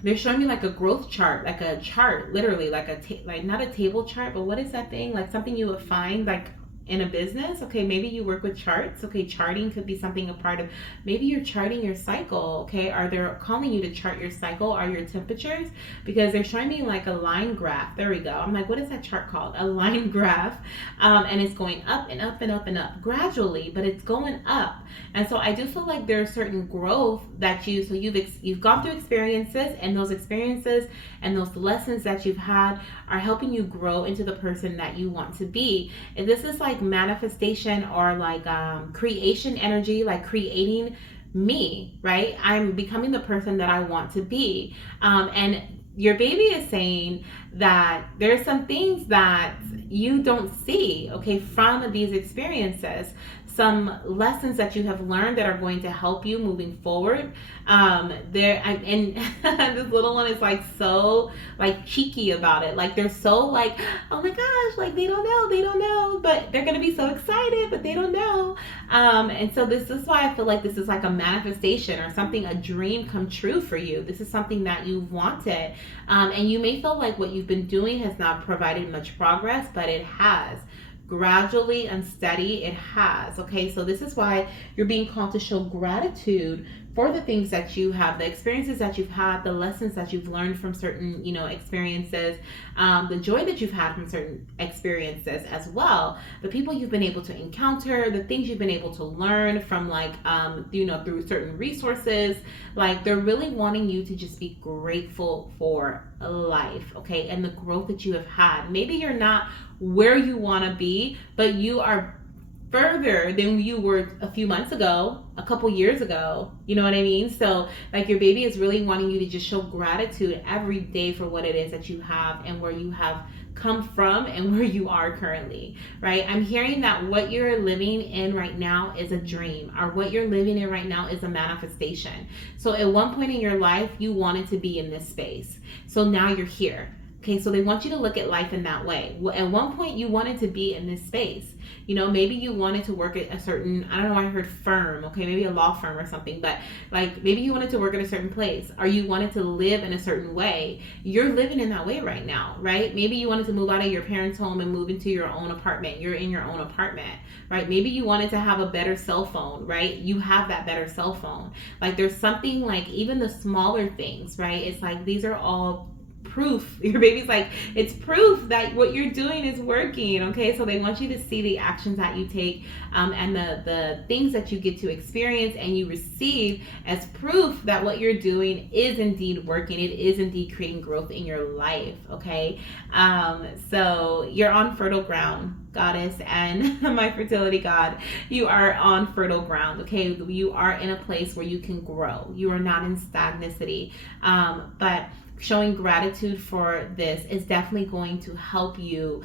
they're showing me like a growth chart, like a chart, literally, like like not a table chart, but what is that thing? Like something you would find like in a business. Okay, maybe you work with charts. Okay, charting could be something a part of. Maybe you're charting your cycle. Okay, are they calling you to chart your cycle? Are your temperatures? Because they're showing me like a line graph. There we go. I'm like, what is that chart called? A line graph, and it's going up and up and up and up gradually, but it's going up. And so I do feel like there's certain growth that you've gone through experiences, and those experiences and those lessons that you've had are helping you grow into the person that you want to be. And this is like manifestation or like creation energy, like creating me, right? I'm becoming the person that I want to be. And your baby is saying that there's some things that you don't see, okay, from these experiences. Some lessons that you have learned that are going to help you moving forward. And this little one is like so like cheeky about it. Like they're so like, oh my gosh, like they don't know, but they're gonna be so excited, but they don't know. And so this is why I feel like this is like a manifestation or something, a dream come true for you. This is something that you've wanted, and you may feel like what you've been doing has not provided much progress, but it has. Gradually and steady, it has. Okay, so this is why you're being called to show gratitude for the things that you have, the experiences that you've had, the lessons that you've learned from certain, experiences, the joy that you've had from certain experiences as well, the people you've been able to encounter, the things you've been able to learn from, like, through certain resources. Like, they're really wanting you to just be grateful for life, okay, and the growth that you have had. Maybe you're not where you want to be, but you are further than you were a few months ago, a couple years ago. You know what I mean? So like your baby is really wanting you to just show gratitude every day for what it is that you have and where you have come from and where you are currently, right? I'm hearing that what you're living in right now is a dream, or what you're living in right now is a manifestation. So at one point in your life, you wanted to be in this space. So now you're here. Okay, so they want you to look at life in that way. At one point, you wanted to be in this space. Maybe you wanted to work at a certain, I don't know why I heard firm, okay, maybe a law firm or something, but like maybe you wanted to work at a certain place, or you wanted to live in a certain way. You're living in that way right now, right? Maybe you wanted to move out of your parents' home and move into your own apartment. You're in your own apartment, right? Maybe you wanted to have a better cell phone, right? You have that better cell phone. Like there's something, like even the smaller things, right? It's like these are all proof. Your baby's like, it's proof that what you're doing is working. Okay, so they want you to see the actions that you take, and the things that you get to experience and you receive as proof that what you're doing is indeed working. It is indeed creating growth in your life. Okay, so you're on fertile ground, goddess, and my fertility god. You are on fertile ground. Okay, you are in a place where you can grow. You are not in stagnicity, but showing gratitude for this is definitely going to help you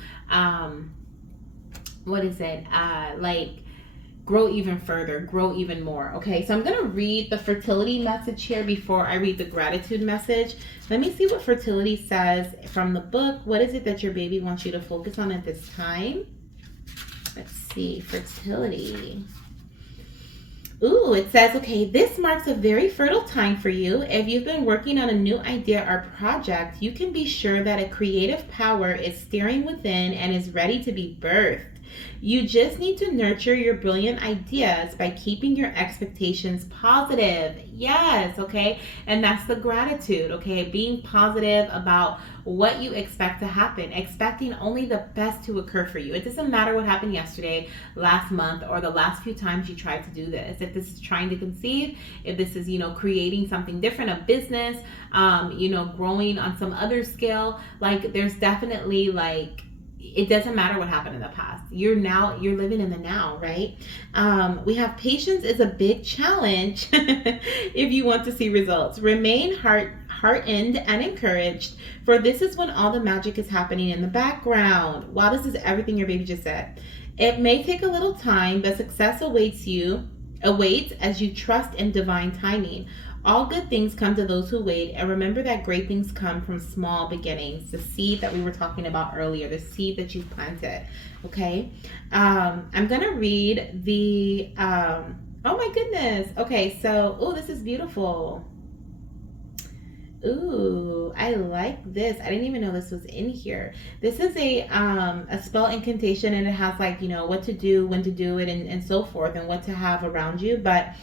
grow even further, grow even more. Okay, so I'm gonna read the fertility message here before I read the gratitude message. Let me see what fertility says from the book. What is it that your baby wants you to focus on at this time? Let's see, fertility. Ooh, it says, okay, this marks a very fertile time for you. If you've been working on a new idea or project, you can be sure that a creative power is stirring within and is ready to be birthed. You just need to nurture your brilliant ideas by keeping your expectations positive. Yes, okay? And that's the gratitude, okay? Being positive about what you expect to happen, expecting only the best to occur for you. It doesn't matter what happened yesterday, last month, or the last few times you tried to do this. If this is trying to conceive, if this is, creating something different, a business, growing on some other scale, like there's definitely it doesn't matter what happened in the past. You're living in the now, right? We have patience is a big challenge if you want to see results. Remain heartened and encouraged, for this is when all the magic is happening in the background. Wow, this is everything your baby just said. It may take a little time, but success awaits as you trust in divine timing. All good things come to those who wait, and remember that great things come from small beginnings. The seed that we were talking about earlier, the seed that you've planted. Okay, I'm gonna read the. Oh my goodness. Okay, so this is beautiful. Ooh, I like this. I didn't even know this was in here. This is a spell incantation, and it has like, what to do, when to do it, and so forth, and what to have around you. But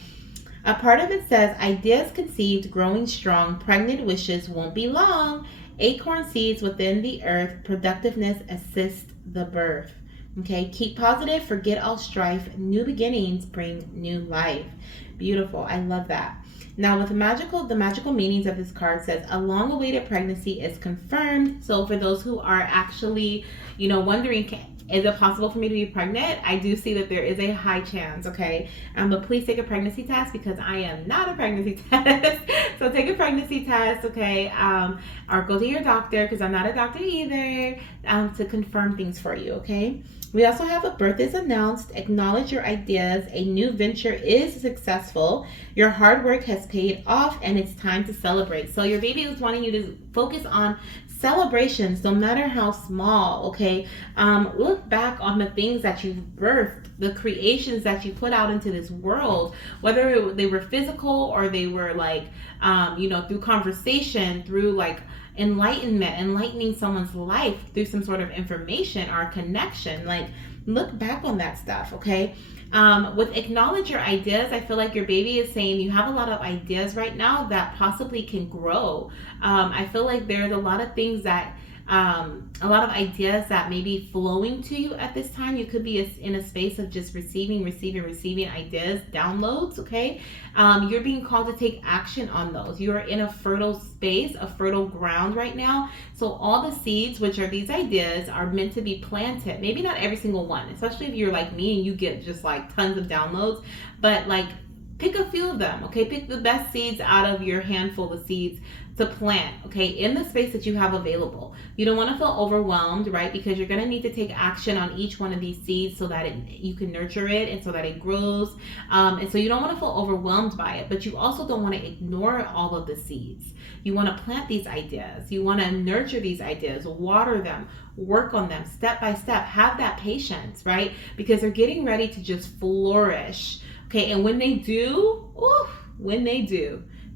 a part of it says, ideas conceived, growing strong, pregnant wishes won't be long. Acorn seeds within the earth, productiveness assist the birth. Okay, keep positive, forget all strife. New beginnings bring new life. Beautiful. I love that. Now, with the magical meanings of this card says a long-awaited pregnancy is confirmed. So for those who are actually, wondering, is it possible for me to be pregnant? I do see that there is a high chance, okay? But please take a pregnancy test, because I am not a pregnancy test. So take a pregnancy test, okay? Or go to your doctor, because I'm not a doctor either, to confirm things for you, okay? We also have a birth is announced. Acknowledge your ideas. A new venture is successful. Your hard work has paid off, and it's time to celebrate. So your baby is wanting you to focus on celebrations, no matter how small, okay? Look back on the things that you've birthed, the creations that you put out into this world, whether they were physical or they were like, through conversation, through like enlightening someone's life through some sort of information or connection. Like, look back on that stuff, okay? With acknowledge your ideas, I feel like your baby is saying you have a lot of ideas right now that possibly can grow. I feel like there's a lot of things that a lot of ideas that may be flowing to you at this time. You could be in a space of just receiving ideas, downloads, okay? You're being called to take action on those. You are in a fertile space, a fertile ground right now. So all the seeds, which are these ideas, are meant to be planted. Maybe not every single one, especially if you're like me and you get just like tons of downloads, but like pick a few of them, okay? Pick the best seeds out of your handful of seeds to plant, okay, in the space that you have available. You don't want to feel overwhelmed, right? Because you're going to need to take action on each one of these seeds so that you can nurture it and so that it grows. And so you don't want to feel overwhelmed by it, but you also don't want to ignore all of the seeds. You want to plant these ideas. You want to nurture these ideas, water them, work on them step by step. Have that patience, right? Because they're getting ready to just flourish. Okay, and when they do,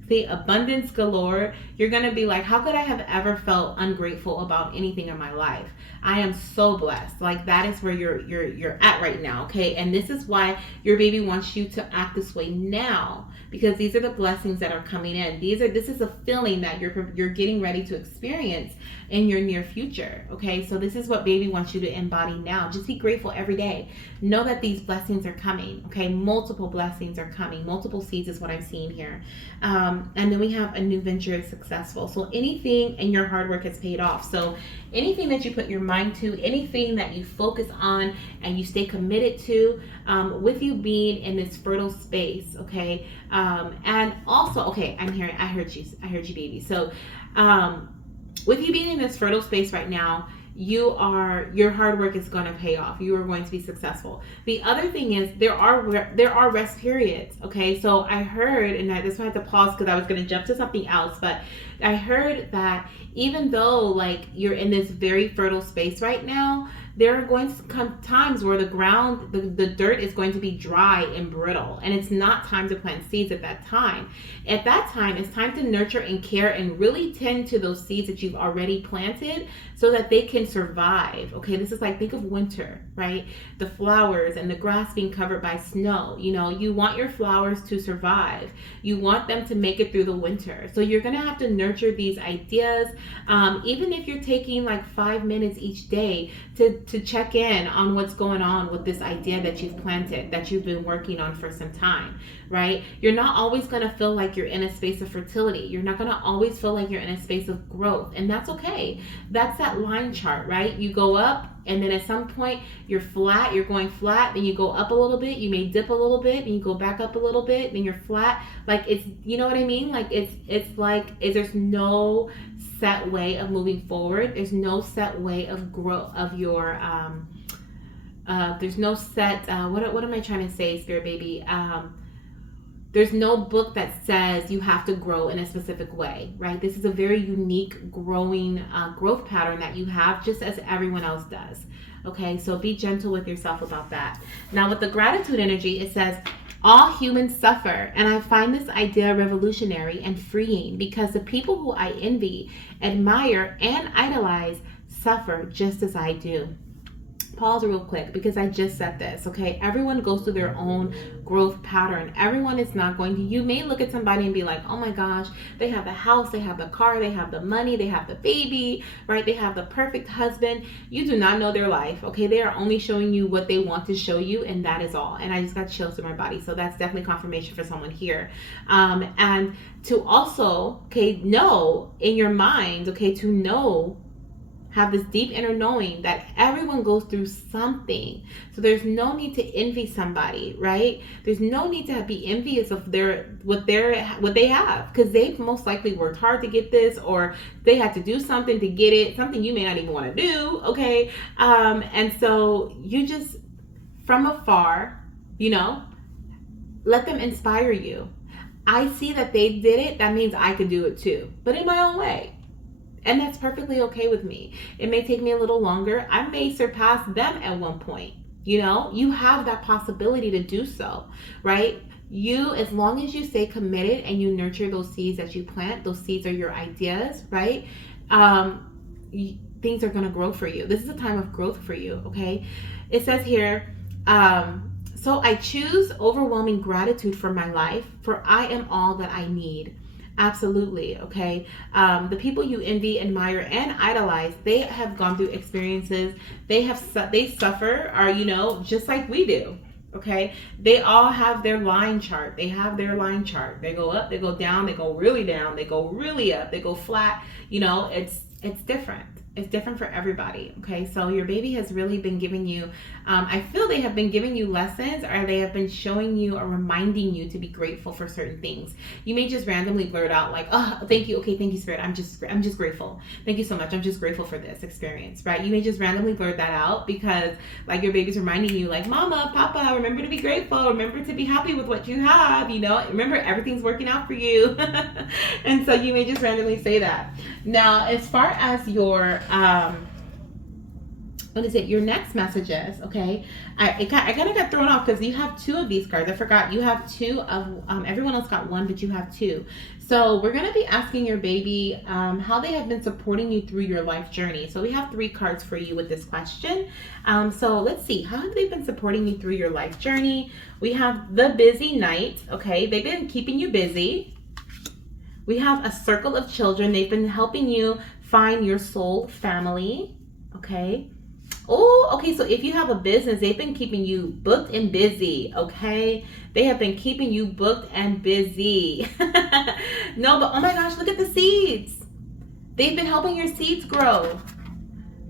see abundance galore, you're gonna be like, how could I have ever felt ungrateful about anything in my life? I am so blessed. Like, that is where you're at right now, okay? And this is why your baby wants you to act this way now, because these are the blessings that are coming in. This is a feeling that you're getting ready to experience in your near future, okay? So this is what baby wants you to embody now. Just be grateful every day. Know that these blessings are coming, okay? Multiple blessings are coming. Multiple seeds is what I'm seeing here. And then we have a new venture is successful. So anything in your hard work has paid off. So anything that you put your mind to, anything that you focus on and you stay committed to, with you being in this fertile space, okay? And also, okay, I heard you, baby. So, with you being in this fertile space right now, your hard work is going to pay off. You are going to be successful. The other thing is there are rest periods. Okay, so I heard, and this one I had to pause because I was going to jump to something else, but I heard that even though like you're in this very fertile space right now, there are going to come times where the ground, the dirt is going to be dry and brittle, and it's not time to plant seeds at that time. At that time, it's time to nurture and care and really tend to those seeds that you've already planted so that they can survive. Okay, this is like, think of winter, right? The flowers and the grass being covered by snow. You want your flowers to survive. You want them to make it through the winter. So you're gonna have to nurture these ideas, even if you're taking like 5 minutes each day to to check in on what's going on with this idea that you've planted, that you've been working on for some time, right? You're not always going to feel like you're in a space of fertility. You're not going to always feel like you're in a space of growth, and that's okay. That's that line chart, right? You go up, and then at some point you're flat, you're going flat, then you go up a little bit, you may dip a little bit, then you go back up a little bit, then you're flat. Like, it's, you know what I mean? Like, it's like, there's no set way of moving forward. There's no set way of growth of your there's no set what am I trying to say, spirit baby? There's no book that says you have to grow in a specific way, right? This is a very unique growth pattern that you have, just as everyone else does. Okay, so be gentle with yourself about that. Now, with the gratitude energy, it says, all humans suffer, and I find this idea revolutionary and freeing because the people who I envy, admire, and idolize suffer just as I do. Pause real quick because I just said this, okay? Everyone goes through their own growth pattern. Everyone is not going to, you may look at somebody and be like, oh my gosh, they have the house, they have the car, they have the money, they have the baby, right? They have the perfect husband. You do not know their life, okay? They are only showing you what they want to show you, and that is all. And I just got chills through my body, so that's definitely confirmation for someone here. And to also, okay, know in your mind, okay, to know, have this deep inner knowing that everyone goes through something. So there's no need to envy somebody, right? There's no need to be envious of what they have, because they've most likely worked hard to get this, or they had to do something to get it, something you may not even want to do, okay? And so you just, from afar, you know, let them inspire you. I see that they did it, that means I could do it too, but in my own way. And that's perfectly okay with me. It may take me a little longer. I may surpass them at one point. You know, you have that possibility to do so, right? You, as long as you stay committed and you nurture those seeds that you plant, those seeds are your ideas, right? Things are going to grow for you. This is a time of growth for you, okay? It says here, so I choose overwhelming gratitude for my life, for I am all that I need. Absolutely, okay? The people you envy, admire, and idolize, they have gone through experiences. They suffer, or, you know, just like we do, okay? They all have their line chart. They have their line chart. They go up, they go down, they go really down, they go really up, they go flat. You know, it's different. It's different for everybody, okay? So your baby has really been giving you, I feel they have been giving you lessons, or they have been showing you or reminding you to be grateful for certain things. You may just randomly blurt out like, oh, thank you, okay, thank you, Spirit, I'm just grateful. Thank you so much, I'm just grateful for this experience, right? You may just randomly blurt that out because like your baby's reminding you like, Mama, Papa, remember to be grateful, remember to be happy with what you have, you know, remember everything's working out for you. And so you may just randomly say that. Now, as far as your your next messages, okay? I kind of got thrown off because you have two of these cards. I forgot you have two of, everyone else got one, but you have two. So we're going to be asking your baby how they have been supporting you through your life journey. So we have three cards for you with this question. So let's see, how have they been supporting you through your life journey? We have the busy night, okay? They've been keeping you busy. We have a circle of children. They've been helping you find your soul family, okay? Oh, okay, so if you have a business, they've been keeping you booked and busy, okay? They have been keeping you booked and busy. No, but oh my gosh, look at the seeds. They've been helping your seeds grow.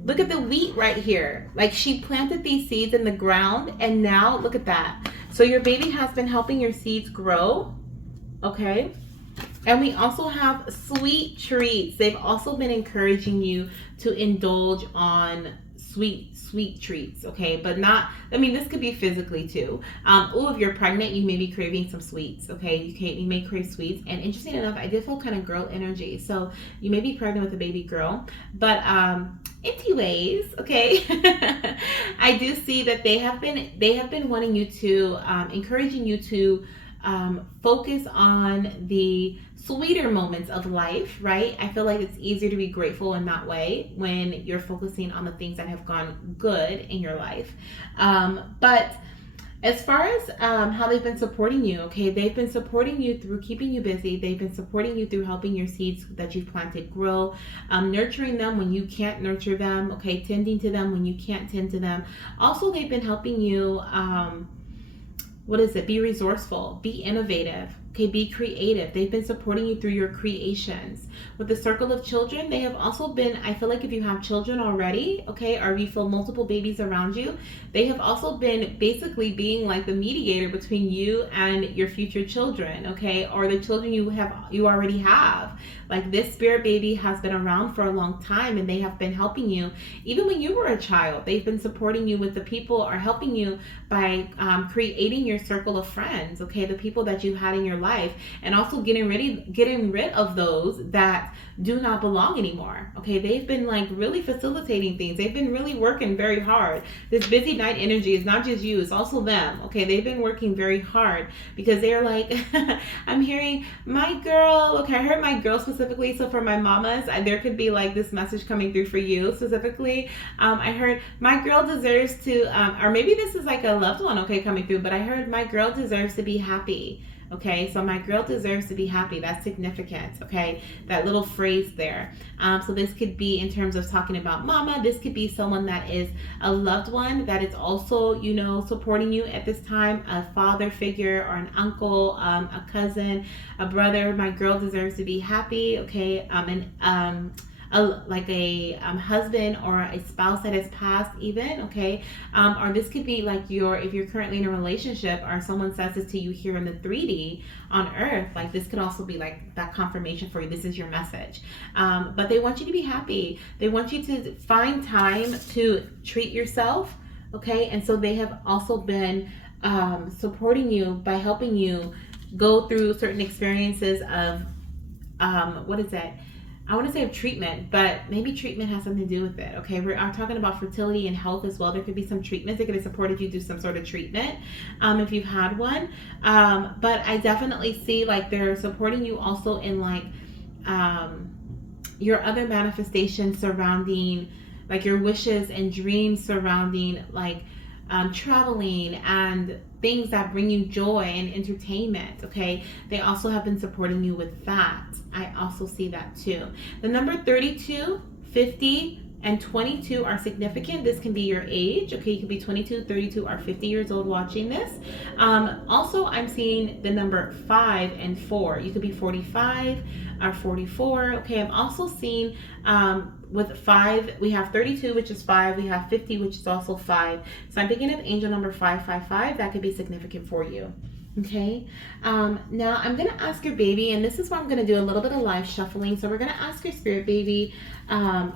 Look at the wheat right here. Like, she planted these seeds in the ground, and now look at that. So your baby has been helping your seeds grow, okay? And we also have sweet treats. They've also been encouraging you to indulge on sweet treats, okay? But not, I mean, this could be physically too. If you're pregnant, you may be craving some sweets, okay? You may crave sweets. And interesting enough, I did feel kind of girl energy. So you may be pregnant with a baby girl. But anyways, okay? I do see that they have been wanting you to, encouraging you to focus on the sweeter moments of life, right? I feel like it's easier to be grateful in that way when you're focusing on the things that have gone good in your life. But As far as how they've been supporting you, okay, they've been supporting you through keeping you busy. They've been supporting you through helping your seeds that you've planted grow, nurturing them when you can't nurture them, okay, tending to them when you can't tend to them. Also, they've been helping you, be resourceful, be innovative, okay, be creative. They've been supporting you through your creations. With the circle of children, they have also been, I feel like if you have children already, okay, or if you feel multiple babies around you, they have also been basically being like the mediator between you and your future children, okay, or the children you already have. Like, this spirit baby has been around for a long time, and they have been helping you even when you were a child. They've been supporting you with the people, or helping you by creating your circle of friends, okay, the people that you had in your life, and also getting rid of those that do not belong anymore. Okay, they've been like really facilitating things. They've been really working very hard. This busy night energy is not just you, it's also them. Okay, they've been working very hard because they're like, I'm hearing my girl. Okay, I heard my girl specifically. So for my mamas, there could be like this message coming through for you specifically. I heard my girl deserves to, or maybe this is like a loved one, okay, coming through, but I heard my girl deserves to be happy. Okay, so my girl deserves to be happy. That's significant, okay? That little phrase there. So this could be in terms of talking about mama. This could be someone that is a loved one that is also, supporting you at this time. A father figure, or an uncle, a cousin, a brother. My girl deserves to be happy, okay? A husband or a spouse that has passed even, okay, or this could be like if you're currently in a relationship, or someone says this to you here in the 3D on earth, like this could also be like that confirmation for you. This is your message. But they want you to be happy. They want you to find time to treat yourself, okay? And so they have also been supporting you by helping you go through certain experiences of I want to say of treatment, but maybe treatment has something to do with it. Okay, we're talking about fertility and health as well. There could be some treatments. They could have supported you through some sort of treatment, if you've had one. But I definitely see like they're supporting you also in like your other manifestations surrounding like your wishes and dreams surrounding like traveling and things that bring you joy and entertainment. Okay, they also have been supporting you with that. I also see that too. The number 32, 50, and 22 are significant. This can be your age. Okay, you could be 22, 32, or 50 years old watching this. Also, I'm seeing the number 5 and 4. You could be 45 or 44. Okay, I'm also seeing with 5, we have 32, which is 5. We have 50, which is also 5. So I'm thinking of angel number 555. That could be significant for you. Okay, now I'm going to ask your baby, and this is where I'm going to do a little bit of live shuffling. So we're going to ask your spirit baby, how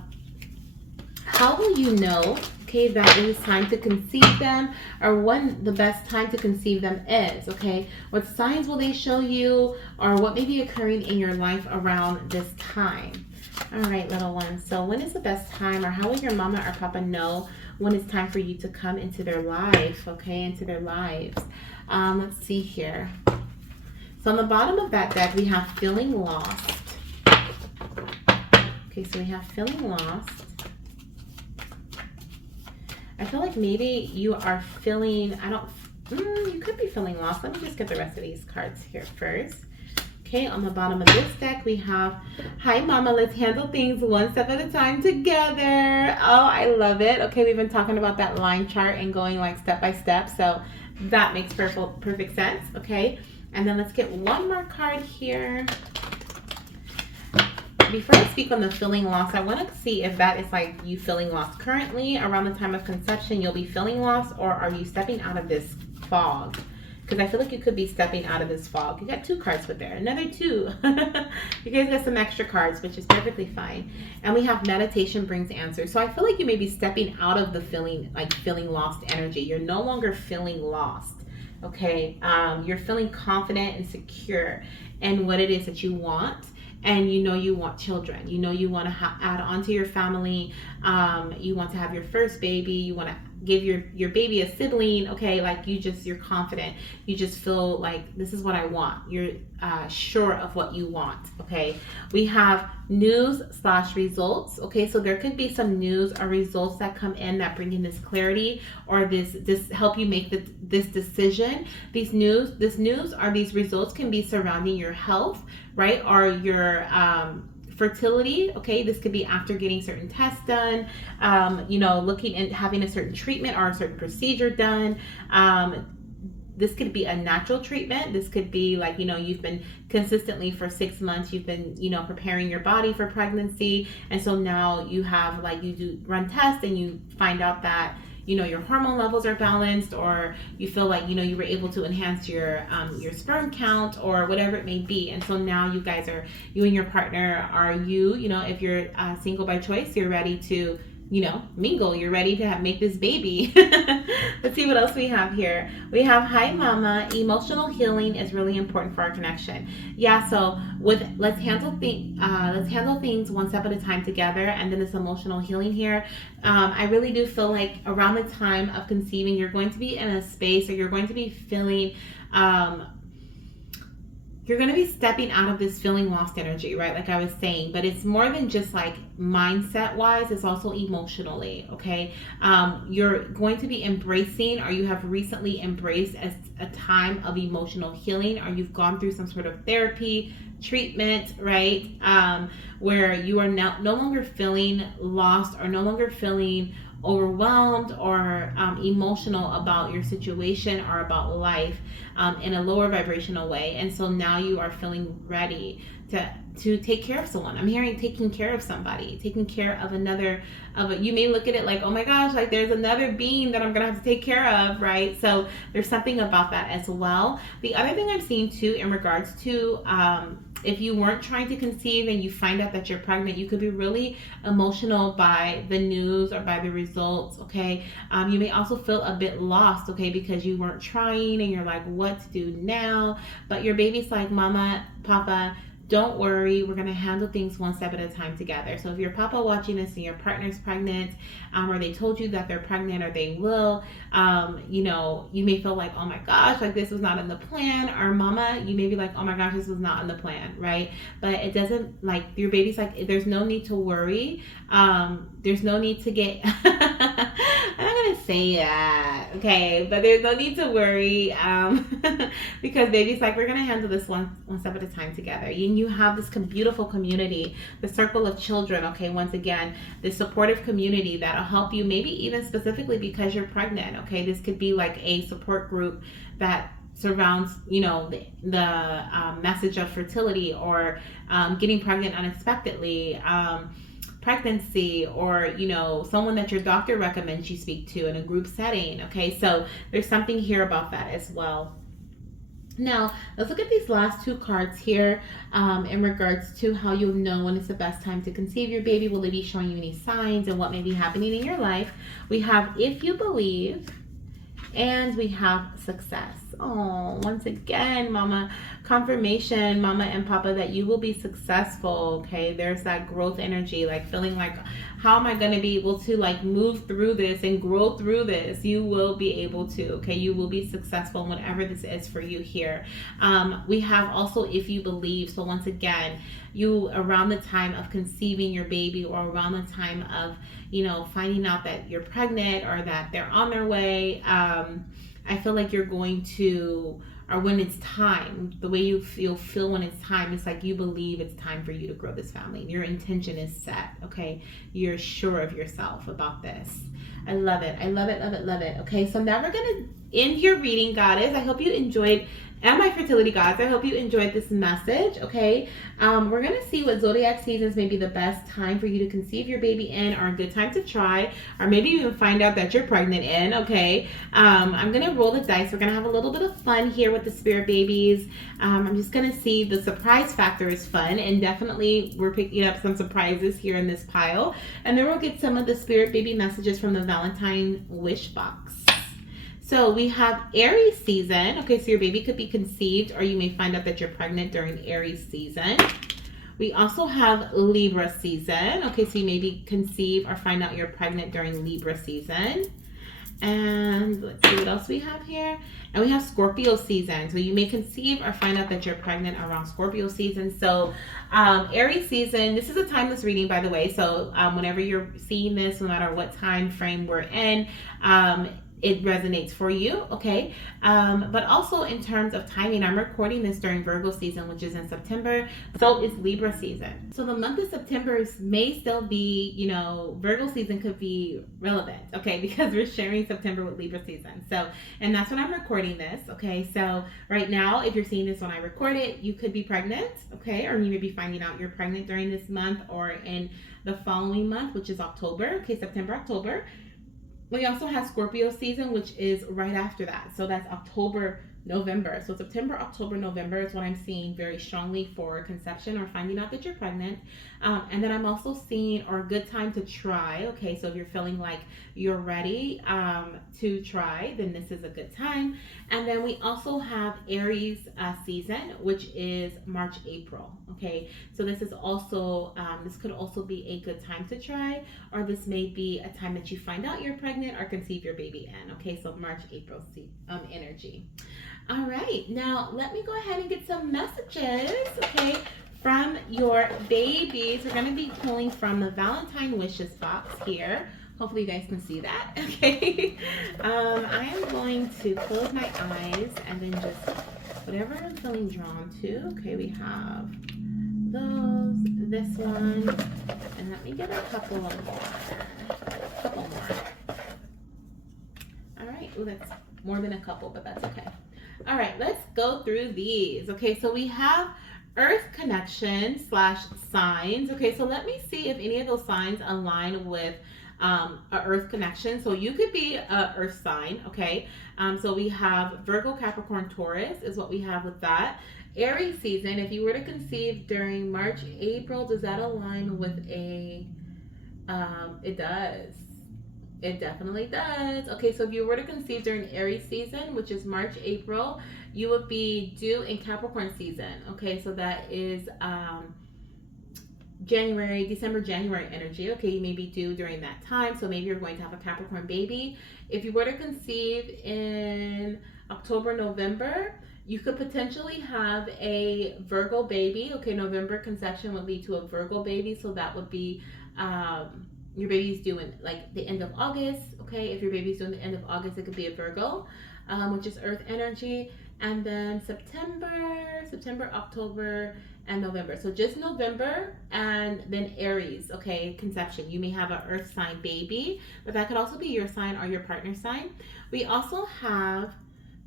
will you know, okay, that it is time to conceive them, or when the best time to conceive them is, okay? What signs will they show you, or what may be occurring in your life around this time? All right, little ones. So when is the best time, or how will your mama or papa know when it's time for you to come into their life, okay, into their lives? Let's see here. So on the bottom of that deck, we have feeling lost. Okay, so we have feeling lost. I feel like maybe you are feeling, you could be feeling lost. Let me just get the rest of these cards here first. Okay, on the bottom of this deck, we have, hi mama, let's handle things one step at a time together. Oh, I love it. Okay, we've been talking about that line chart and going like step by step. So that makes perfect sense. Okay, and then let's get one more card here. Before I speak on the feeling lost, I want to see if that is like you feeling lost currently around the time of conception. You'll be feeling lost, or are you stepping out of this fog? Because I feel like you could be stepping out of this fog. You got 2 cards with there, another 2. You guys got some extra cards, which is perfectly fine. And we have meditation brings answers. So I feel like you may be stepping out of the feeling lost energy. You're no longer feeling lost. Okay, you're feeling confident and secure in what it is that you want. And you want children. You want to add on to your family. You want to have your first baby. You want to give your baby a sibling, okay, like you're confident. You just feel like this is what I want. You're sure of what you want, okay. We have news slash results, okay. So there could be some news or results that come in that bring in this clarity or this help you make this decision. This news or these results can be surrounding your health, right, or your fertility, okay. This could be after getting certain tests done, looking and having a certain treatment or a certain procedure done. This could be a natural treatment. This could be like, you've been consistently for 6 months, you've been, preparing your body for pregnancy. And so now you have, like, you do run tests and you find out that, your hormone levels are balanced, or you feel like, you were able to enhance your sperm count or whatever it may be. And so now you and your partner are, if you're single by choice, you're ready to, mingle. You're ready to make this baby. Let's see what else we have here. We have, hi mama, emotional healing is really important for our connection. Yeah, so let's handle things one step at a time together. And then this emotional healing here, I really do feel like around the time of conceiving, you're going to be in a space, or you're going to be feeling you're going to be stepping out of this feeling lost energy, right? Like I was saying, but it's more than just like mindset wise, it's also emotionally, okay? You're going to be embracing, or you have recently embraced a time of emotional healing, or you've gone through some sort of therapy, treatment, right? Where you are no longer feeling lost, or no longer feeling overwhelmed or emotional about your situation or about life in a lower vibrational way. And so now you are feeling ready to take care of someone. I'm hearing taking care of somebody, taking care of you may look at it like, oh my gosh, like there's another being that I'm gonna have to take care of, right? So there's something about that as well. The other thing I'm seeing too, in regards to if you weren't trying to conceive and you find out that you're pregnant, you could be really emotional by the news or by the results, okay? You may also feel a bit lost, okay, because you weren't trying and you're like, what to do now? But your baby's like, mama, papa, don't worry, we're going to handle things one step at a time together. So if your papa watching this and your partner's pregnant, or they told you that they're pregnant, or they will, you may feel like, oh my gosh, like this was not in the plan. Or mama, you may be like, oh my gosh, this was not in the plan, right? But it doesn't, like, your baby's like, there's no need to worry. There's no need to get, I'm not going to say that, okay? But there's no need to worry, because baby's like, we're going to handle this one step at a time together. And you have this beautiful community, the circle of children, okay? Once again, this supportive community that'll help you, maybe even specifically because you're pregnant, okay? This could be like a support group that surrounds, the message of fertility, or getting pregnant unexpectedly, pregnancy, or someone that your doctor recommends you speak to in a group setting, okay? So there's something here about that as well. Now, let's look at these last two cards here in regards to how you'll know when it's the best time to conceive your baby. Will they be showing you any signs and what may be happening in your life? We have if you believe, and we have success. Oh, once again, mama, confirmation, mama and papa, that you will be successful, okay? There's that growth energy, like feeling like, how am I going to be able to like move through this and grow through this? You will be able to, okay? You will be successful in whatever this is for you here. We have also if you believe. So once again, you around the time of conceiving your baby, or around the time of, finding out that you're pregnant or that they're on their way, I feel like you're going to, or when it's time, the way you feel when it's time, it's like you believe it's time for you to grow this family. Your intention is set, okay? You're sure of yourself about this. I love it. I love it, love it, love it. Okay, so now we're going to end your reading, goddess. I hope you enjoyed, and my fertility gods, I hope you enjoyed this message, okay? We're going to see what zodiac seasons may be the best time for you to conceive your baby in, or a good time to try, or maybe even find out that you're pregnant in, okay? I'm going to roll the dice. We're going to have a little bit of fun here with the spirit babies. I'm just going to see, the surprise factor is fun, and definitely we're picking up some surprises here in this pile. And then we'll get some of the spirit baby messages from the Valentine wish box. So we have Aries season. Okay, so your baby could be conceived, or you may find out that you're pregnant during Aries season. We also have Libra season. Okay, so you maybe conceive or find out you're pregnant during Libra season. And let's see what else we have here. And we have Scorpio season. So you may conceive or find out that you're pregnant around Scorpio season. So Aries season, this is a timeless reading, by the way. So whenever you're seeing this, no matter what time frame we're in, it resonates for you, okay? But also in terms of timing, I'm recording this during Virgo season, which is in September. So is Libra season. So the month of September may still be, Virgo season could be relevant, okay? Because we're sharing September with Libra season. So, and that's when I'm recording this, okay? So right now, if you're seeing this when I record it, you could be pregnant, okay? Or you may be finding out you're pregnant during this month or in the following month, which is October, okay? September, October. We also have Scorpio season, which is right after that. So that's October, November. So September, October, November is what I'm seeing very strongly for conception or finding out that you're pregnant. And then I'm also seeing, or a good time to try. Okay, so if you're feeling like you're ready to try, then this is a good time. And then we also have Aries season, which is March, April. Okay, so this is also, this could also be a good time to try, or this may be a time that you find out you're pregnant or conceive your baby in. Okay, so March, April energy. All right, now let me go ahead and get some messages, okay, from your babies. We're going to be pulling from the Valentine Wishes box here. Hopefully you guys can see that, okay? I am going to close my eyes and then just whatever I'm feeling drawn to. Okay, we have those, this one, and let me get a couple more. All right, ooh, that's more than a couple, but that's okay. All right, let's go through these. Okay, so we have Earth connection / signs. Okay, so let me see if any of those signs align with a Earth connection. So you could be a Earth sign. Okay, so we have Virgo, Capricorn, Taurus is what we have with that. Aries season, if you were to conceive during March, April, does that align with a, it does. It definitely does. Okay, so if you were to conceive during Aries season, which is March, April, you would be due in Capricorn season. Okay, so that is January, December, January energy. Okay, you may be due during that time, so maybe you're going to have a Capricorn baby. If you were to conceive in October, November, you could potentially have a Virgo baby. Okay, November conception would lead to a Virgo baby, so that would be your baby's due in like the end of August. Okay, if your baby's due in the end of August, it could be a Virgo, which is Earth energy. And then September, October, and November. So just November, and then Aries, okay, conception. You may have an Earth sign baby, but that could also be your sign or your partner's sign. We also have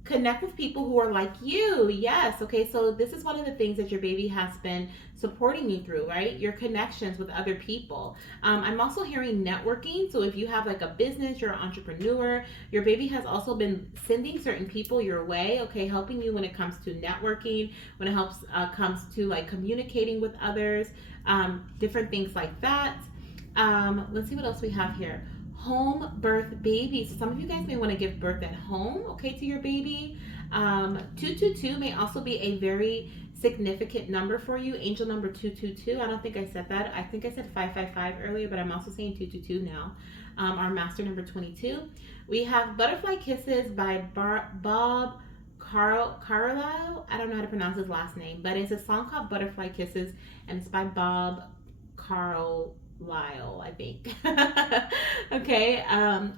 connect with people who are like you. Yes, okay, so this is one of the things that your baby has been supporting you through, right? Your connections with other people. I'm also hearing networking. So if you have like a business, you're an entrepreneur, your baby has also been sending certain people your way, okay, helping you when it comes to networking, when it comes to like communicating with others, different things like that. Let's see what else we have here. Home birth baby. So some of you guys may want to give birth at home, okay, to your baby. 222 may also be a very significant number for you. Angel number 222. I don't think I said that. I think I said 555 earlier, but I'm also saying 222 now. Our master number 22. We have Butterfly Kisses by Bob Carlisle. I don't know how to pronounce his last name, but it's a song called Butterfly Kisses, and it's by Bob Carlisle, I think. Okay,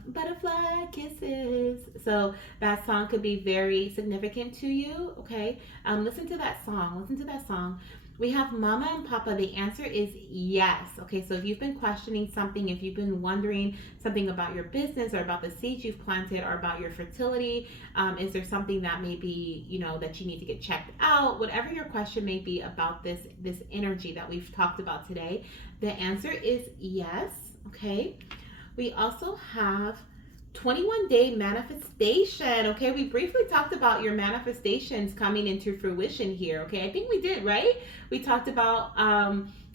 Butterfly Kisses. So that song could be very significant to you. Okay, listen to that song. We have Mama and Papa. The answer is yes. Okay, so if you've been questioning something, if you've been wondering something about your business or about the seeds you've planted or about your fertility, is there something that maybe, that you need to get checked out? Whatever your question may be about this energy that we've talked about today, the answer is yes. Okay, we also have 21-day manifestation. Okay, we briefly talked about your manifestations coming into fruition here. Okay, I think we did, right? We talked about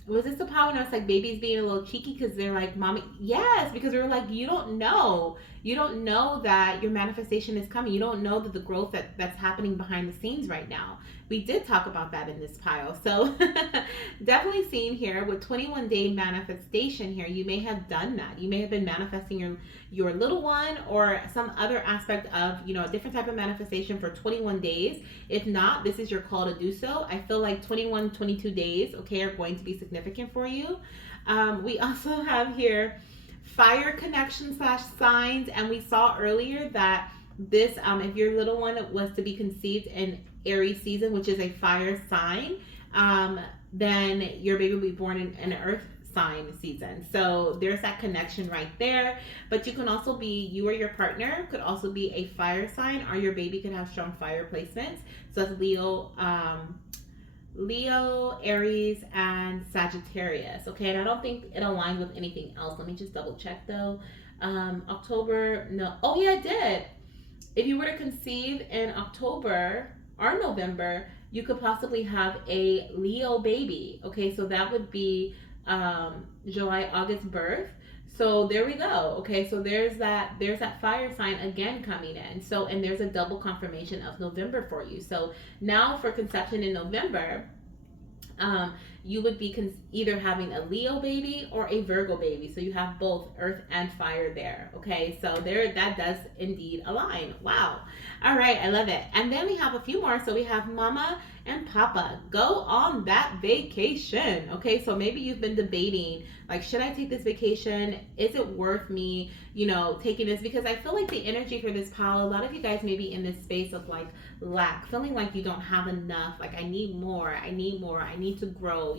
was this the part when I was like babies being a little cheeky because they're like, mommy? Yes, because we were like, you don't know You don't know that your manifestation is coming. You don't know that the growth that's happening behind the scenes right now. We did talk about that in this pile. So definitely seeing here with 21-day manifestation here, you may have done that. You may have been manifesting your little one or some other aspect of, a different type of manifestation for 21 days. If not, this is your call to do so. I feel like 21, 22 days, okay, are going to be significant for you. We also have here fire connection slash signs, and we saw earlier that this, if your little one was to be conceived in Aries season, which is a fire sign, then your baby will be born in an earth sign season. So there's that connection right there. But you can also be, you or your partner could also be a fire sign, or your baby could have strong fire placements. So that's Leo, Aries, and Sagittarius. Okay, and I don't think it aligns with anything else. Let me just double check though. October, no. Oh yeah, it did. If you were to conceive in October or November, you could possibly have a Leo baby. Okay, so that would be July, August birth. So there we go. Okay, so there's that fire sign again coming in. So, and there's a double confirmation of November for you. So now for conception in November, you would be either having a Leo baby or a Virgo baby. So you have both earth and fire there. Okay, so there, that does indeed align. Wow. All right, I love it. And then we have a few more. So we have Mama and Papa. Go on that vacation. Okay, so maybe you've been debating, like, should I take this vacation? Is it worth me, taking this? Because I feel like the energy for this pile, a lot of you guys may be in this space of like lack, feeling like you don't have enough, like I need more, I need to grow,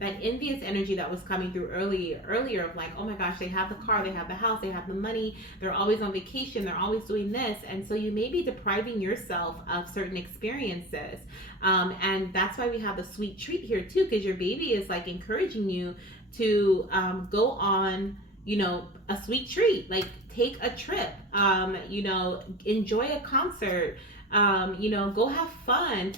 that envious energy that was coming through earlier of like, oh my gosh, they have the car, they have the house, they have the money, they're always on vacation, they're always doing this. And so you may be depriving yourself of certain experiences. And that's why we have the sweet treat here too, because your baby is like encouraging you to go on, a sweet treat, like take a trip, enjoy a concert, go have fun,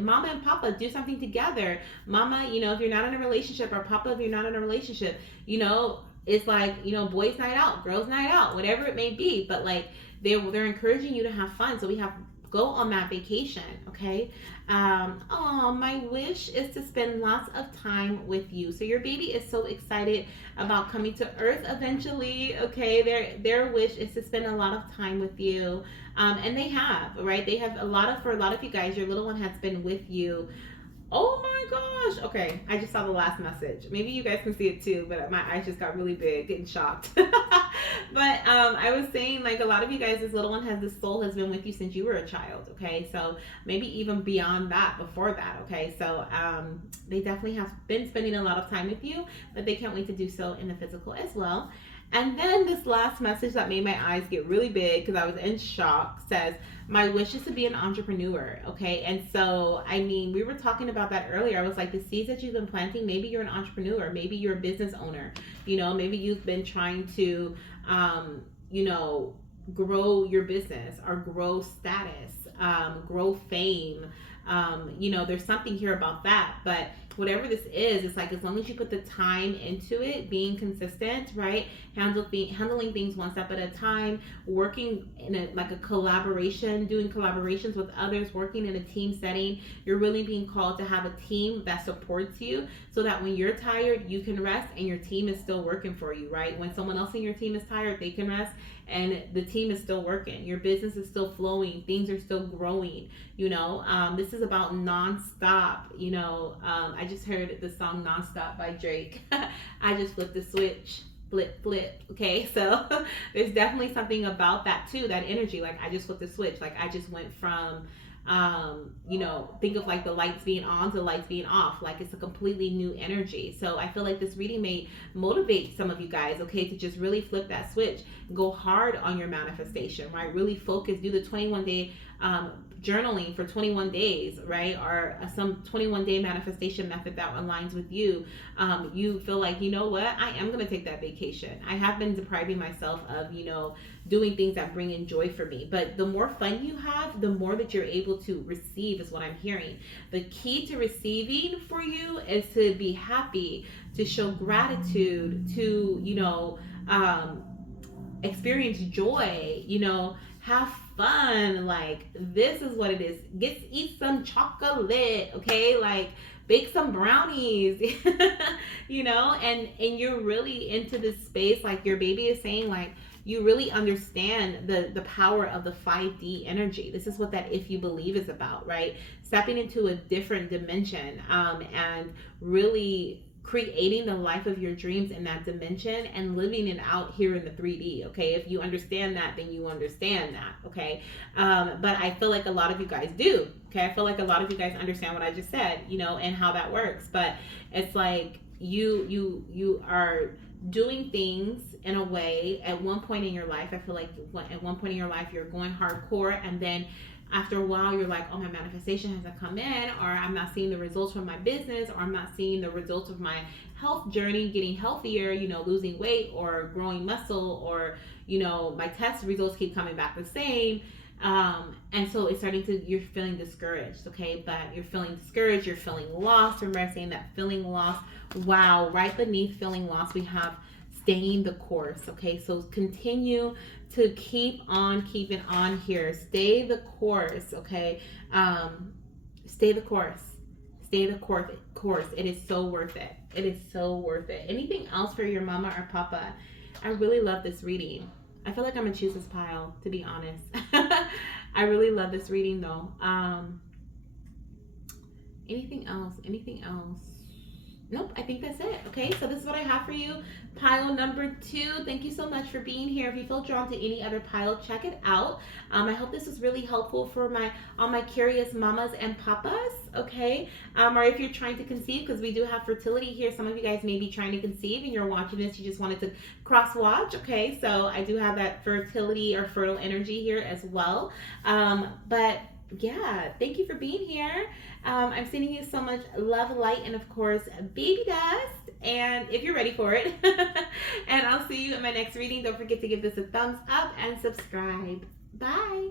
Mama and Papa do something together. Mama, if you're not in a relationship, or Papa, if you're not in a relationship, it's like, boys night out, girls night out, whatever it may be, but like they're encouraging you to have fun. So we have go on that vacation. Okay. My wish is to spend lots of time with you. So your baby is so excited about coming to earth eventually. Okay, their wish is to spend a lot of time with you. And they have, right? They have for a lot of you guys, your little one has been with you. Oh my gosh. Okay, I just saw the last message. Maybe you guys can see it too, but my eyes just got really big, getting shocked. But I was saying, like, a lot of you guys, this little one this soul has been with you since you were a child. Okay, so maybe even beyond that, before that. Okay, so they definitely have been spending a lot of time with you, but they can't wait to do so in the physical as well. And then this last message that made my eyes get really big because I was in shock says, my wish is to be an entrepreneur. Okay. And so, I mean, we were talking about that earlier. I was like, the seeds that you've been planting, maybe you're an entrepreneur, maybe you're a business owner, maybe you've been trying to, grow your business or grow status, grow fame. There's something here about that. But whatever this is, it's like as long as you put the time into it, being consistent, right? Handling things one step at a time, working in a collaboration, doing collaborations with others, working in a team setting. You're really being called to have a team that supports you so that when you're tired, you can rest and your team is still working for you, right? When someone else in your team is tired, they can rest and the team is still working. Your business is still flowing. Things are still growing. This is about nonstop. I just heard the song "Nonstop" by Drake. I just flipped the switch, flip. Okay, so there's definitely something about that too. That energy, like I just flipped the switch. Like I just went from think of like the lights being on to the lights being off. Like it's a completely new energy. So I feel like this reading may motivate some of you guys, okay, to just really flip that switch, go hard on your manifestation, right? Really focus, do the 21-day journaling for 21 days, right? Or some 21-day manifestation method that aligns with you. You feel like, you know what, I am going to take that vacation. I have been depriving myself of, doing things that bring in joy for me. But the more fun you have, the more that you're able to receive, is what I'm hearing. The key to receiving for you is to be happy, to show gratitude, to, experience joy, have fun. Like, this is what it is. Eat some chocolate, okay? Like, bake some brownies, and you're really into this space. Like, your baby is saying, like, you really understand the power of the 5D energy. This is what that if you believe is about, right? Stepping into a different dimension, and really creating the life of your dreams in that dimension and living it out here in the 3D. Okay, if you understand that, then you understand that. Okay, but I feel like a lot of you guys do. Okay, I feel like a lot of you guys understand what I just said, and how that works. But it's like you are doing things in a way at one point in your life. I feel like at one point in your life you're going hardcore, and then after a while you're like, oh, my manifestation hasn't come in, or I'm not seeing the results from my business, or I'm not seeing the results of my health journey, getting healthier, losing weight or growing muscle, or my test results keep coming back the same. And so it's you're feeling discouraged. Okay, but you're feeling discouraged, you're feeling lost. Remember I saying that feeling lost. Wow, right beneath feeling lost we have staying the course. Okay, so continue to keep on keeping on here. Stay the course. Okay, stay the course. Stay the course. It is so worth it. It is so worth it. Anything else for your mama or papa? I really love this reading. I feel like I'm gonna choose this pile, to be honest. I really love this reading though. Anything else? Nope, I think that's it. Okay, so this is what I have for you. Pile number 2. Thank you so much for being here. If you feel drawn to any other pile, check it out. I hope this was really helpful for all my curious mamas and papas. Okay, or if you're trying to conceive, because we do have fertility here. Some of you guys may be trying to conceive and you're watching this, you just wanted to cross watch. Okay, so I do have that fertility or fertile energy here as well. But yeah, thank you for being here. I'm sending you so much love, light, and of course, baby dust. And if you're ready for it, and I'll see you in my next reading. Don't forget to give this a thumbs up and subscribe. Bye.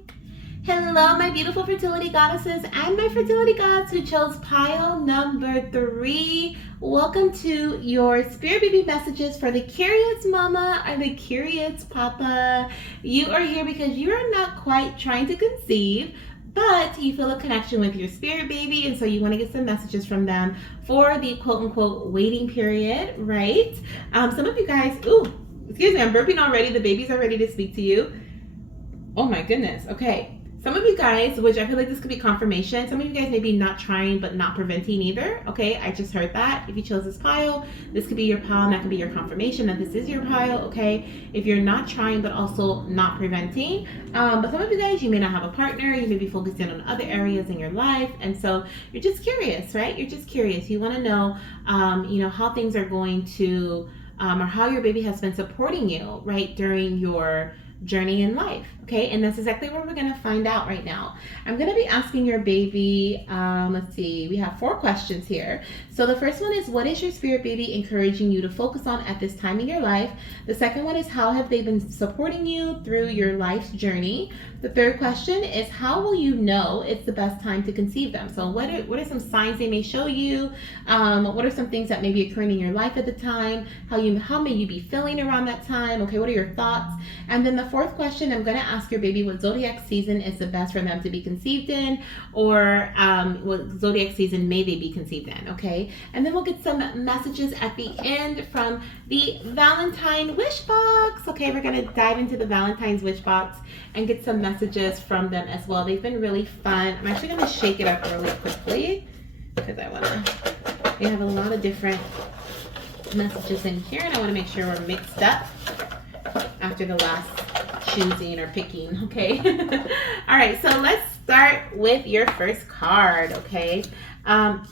Hello, my beautiful fertility goddesses and my fertility gods who chose pile number 3. Welcome to your spirit baby messages for the curious mama or the curious papa. You are here because you are not quite trying to conceive, but you feel a connection with your spirit baby, and so you want to get some messages from them for the quote-unquote waiting period, right? Some of you guys, excuse me, I'm burping already. The babies are ready to speak to you. Oh my goodness. Okay. Some of you guys, which I feel like this could be confirmation, some of you guys may be not trying but not preventing either. Okay, I just heard that. If you chose this pile, this could be your pile, and that could be your confirmation that this is your pile. Okay, if you're not trying but also not preventing, but some of you guys, you may not have a partner, you may be focusing on other areas in your life, and so you're just curious, right? You're just curious. You want to know, how things are going to, or how your baby has been supporting you, right, during your journey in life. Okay, and that's exactly what we're going to find out right now. I'm going to be asking your baby, let's see, we have 4 questions here. So the first one is, what is your spirit baby encouraging you to focus on at this time in your life? The second one is, how have they been supporting you through your life's journey? The third question is, how will you know it's the best time to conceive them? So what are some signs they may show you? What are some things that may be occurring in your life at the time? How may you be feeling around that time? Okay, what are your thoughts? And then the fourth question, I'm going to ask your baby what zodiac season is the best for them to be conceived in, or what zodiac season may they be conceived in. Okay, and then we'll get some messages at the end from the Valentine wish box. Okay, we're going to dive into the Valentine's wish box and get some messages from them as well. They've been really fun. I'm actually going to shake it up really quickly because we have a lot of different messages in here, and I want to make sure we're mixed up after the last choosing or picking. Okay. All right, so let's start with your first card. Okay,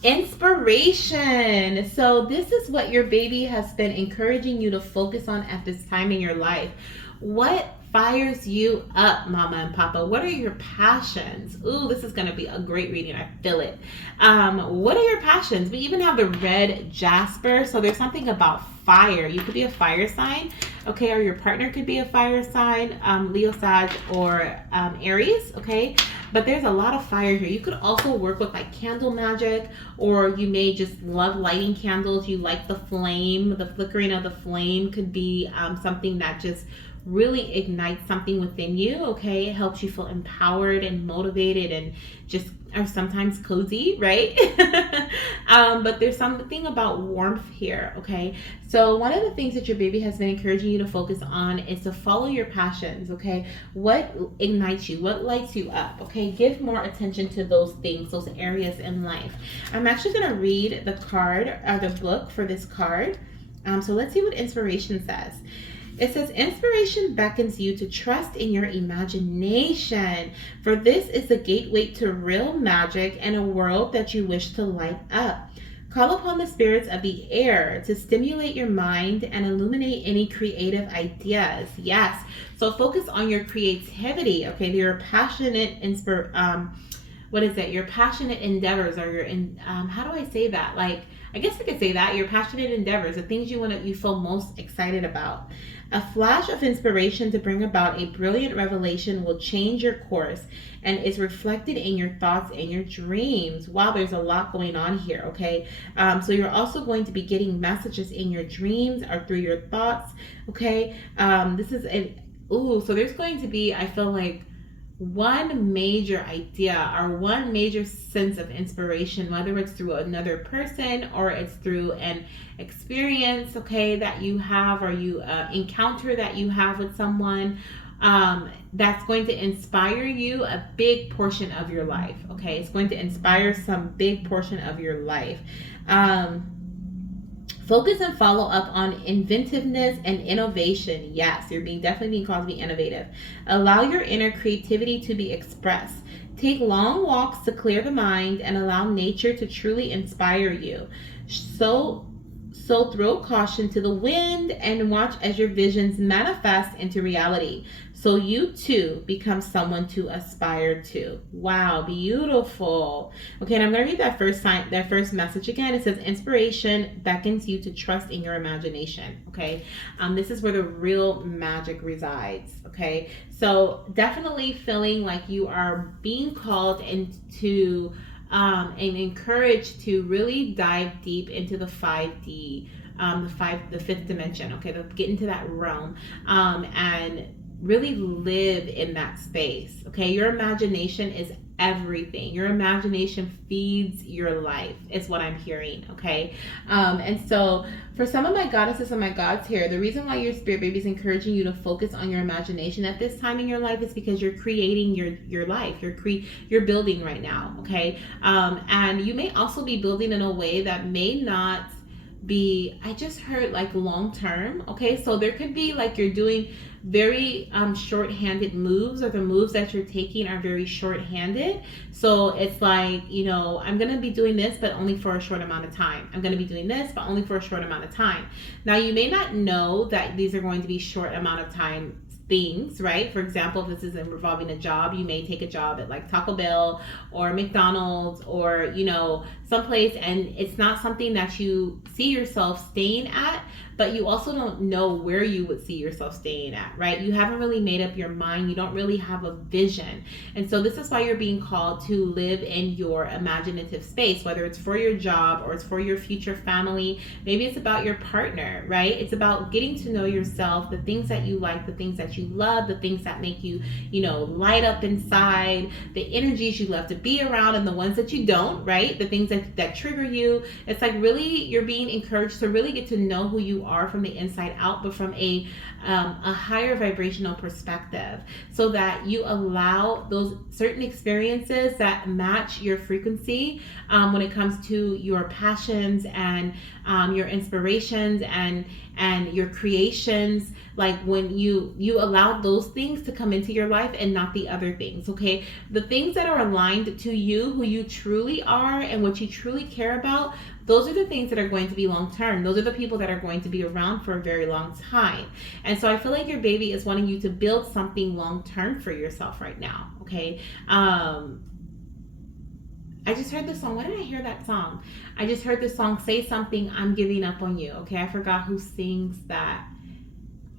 inspiration. So this is what your baby has been encouraging you to focus on at this time in your life. What fires you up, mama and papa? What are your passions? Ooh, this is going to be a great reading. I feel it. What are your passions? We even have the red jasper. So there's something about fire. You could be a fire sign, okay, or your partner could be a fire sign, Leo, Sag, or Aries, okay? But there's a lot of fire here. You could also work with like candle magic, or you may just love lighting candles. You like the flame, the flickering of the flame could be something that just really ignites something within you, okay? It helps you feel empowered and motivated and just are sometimes cozy, right? But there's something about warmth here, okay? So one of the things that your baby has been encouraging you to focus on is to follow your passions, okay? What ignites you? What lights you up, okay? Give more attention to those things, those areas in life. I'm actually going to read the card, the book for this card. So let's see what inspiration says. It says, inspiration beckons you to trust in your imagination, for this is the gateway to real magic and a world that you wish to light up. Call upon the spirits of the air to stimulate your mind and illuminate any creative ideas. Yes. So focus on your creativity, okay? Your passionate your passionate endeavors, or how do I say that? Like, I guess I could say that your passionate endeavors, the things you feel most excited about. A flash of inspiration to bring about a brilliant revelation will change your course and is reflected in your thoughts and your dreams. Wow, there's a lot going on here, okay? So you're also going to be getting messages in your dreams or through your thoughts, okay? So there's going to be, I feel like, one major idea or one major sense of inspiration, whether it's through another person or it's through an experience, okay, that you have, or you encounter that you have with someone, that's going to inspire you a big portion of your life, okay? It's going to inspire some big portion of your life. Focus and follow up on inventiveness and innovation. Yes, you're definitely being called to be innovative. Allow your inner creativity to be expressed. Take long walks to clear the mind and allow nature to truly inspire you. So throw caution to the wind and watch as your visions manifest into reality, so you too become someone to aspire to. Wow, beautiful. Okay, and I'm going to read that first message again. It says, inspiration beckons you to trust in your imagination. Okay, this is where the real magic resides. Okay, so definitely feeling like you are being called into and encouraged to really dive deep into the 5D, the fifth dimension. Okay, get into that realm, and really live in that space. Okay, your imagination is everything. Your imagination feeds your life, is what I'm hearing. Okay, and so for some of my goddesses and my gods here, the reason why your spirit baby is encouraging you to focus on your imagination at this time in your life is because you're creating your life. You're building right now. Okay, and you may also be building in a way that may not be, I just heard, like, long term. Okay, so there could be like you're doing very short-handed moves, or the moves that you're taking are very short-handed. So it's like, I'm going to be doing this but only for a short amount of time. I'm going to be doing this but only for a short amount of time. Now, you may not know that these are going to be short amount of time things, right? For example, if this is involving a job, you may take a job at like Taco Bell or McDonald's or someplace, and it's not something that you see yourself staying at, but you also don't know where you would see yourself staying at, right? You haven't really made up your mind. You don't really have a vision. And so this is why you're being called to live in your imaginative space, whether it's for your job or it's for your future family. Maybe it's about your partner, right? It's about getting to know yourself, the things that you like, the things that you love, the things that make you, light up inside, the energies you love to be around, and the ones that you don't, right? The things that trigger you. It's like really you're being encouraged to really get to know who you are from the inside out, but from a higher vibrational perspective, so that you allow those certain experiences that match your frequency when it comes to your passions and your inspirations and your creations. Like when you allow those things to come into your life and not the other things. Okay, the things that are aligned to you, who you truly are and what you truly care about, those are the things that are going to be long term. Those are the people that are going to be around for a very long time. And so I feel like your baby is wanting you to build something long term for yourself right now. Okay, I just heard this song. When did I hear that song? I just heard this song, Say Something, I'm Giving Up on You. Okay, I forgot who sings that.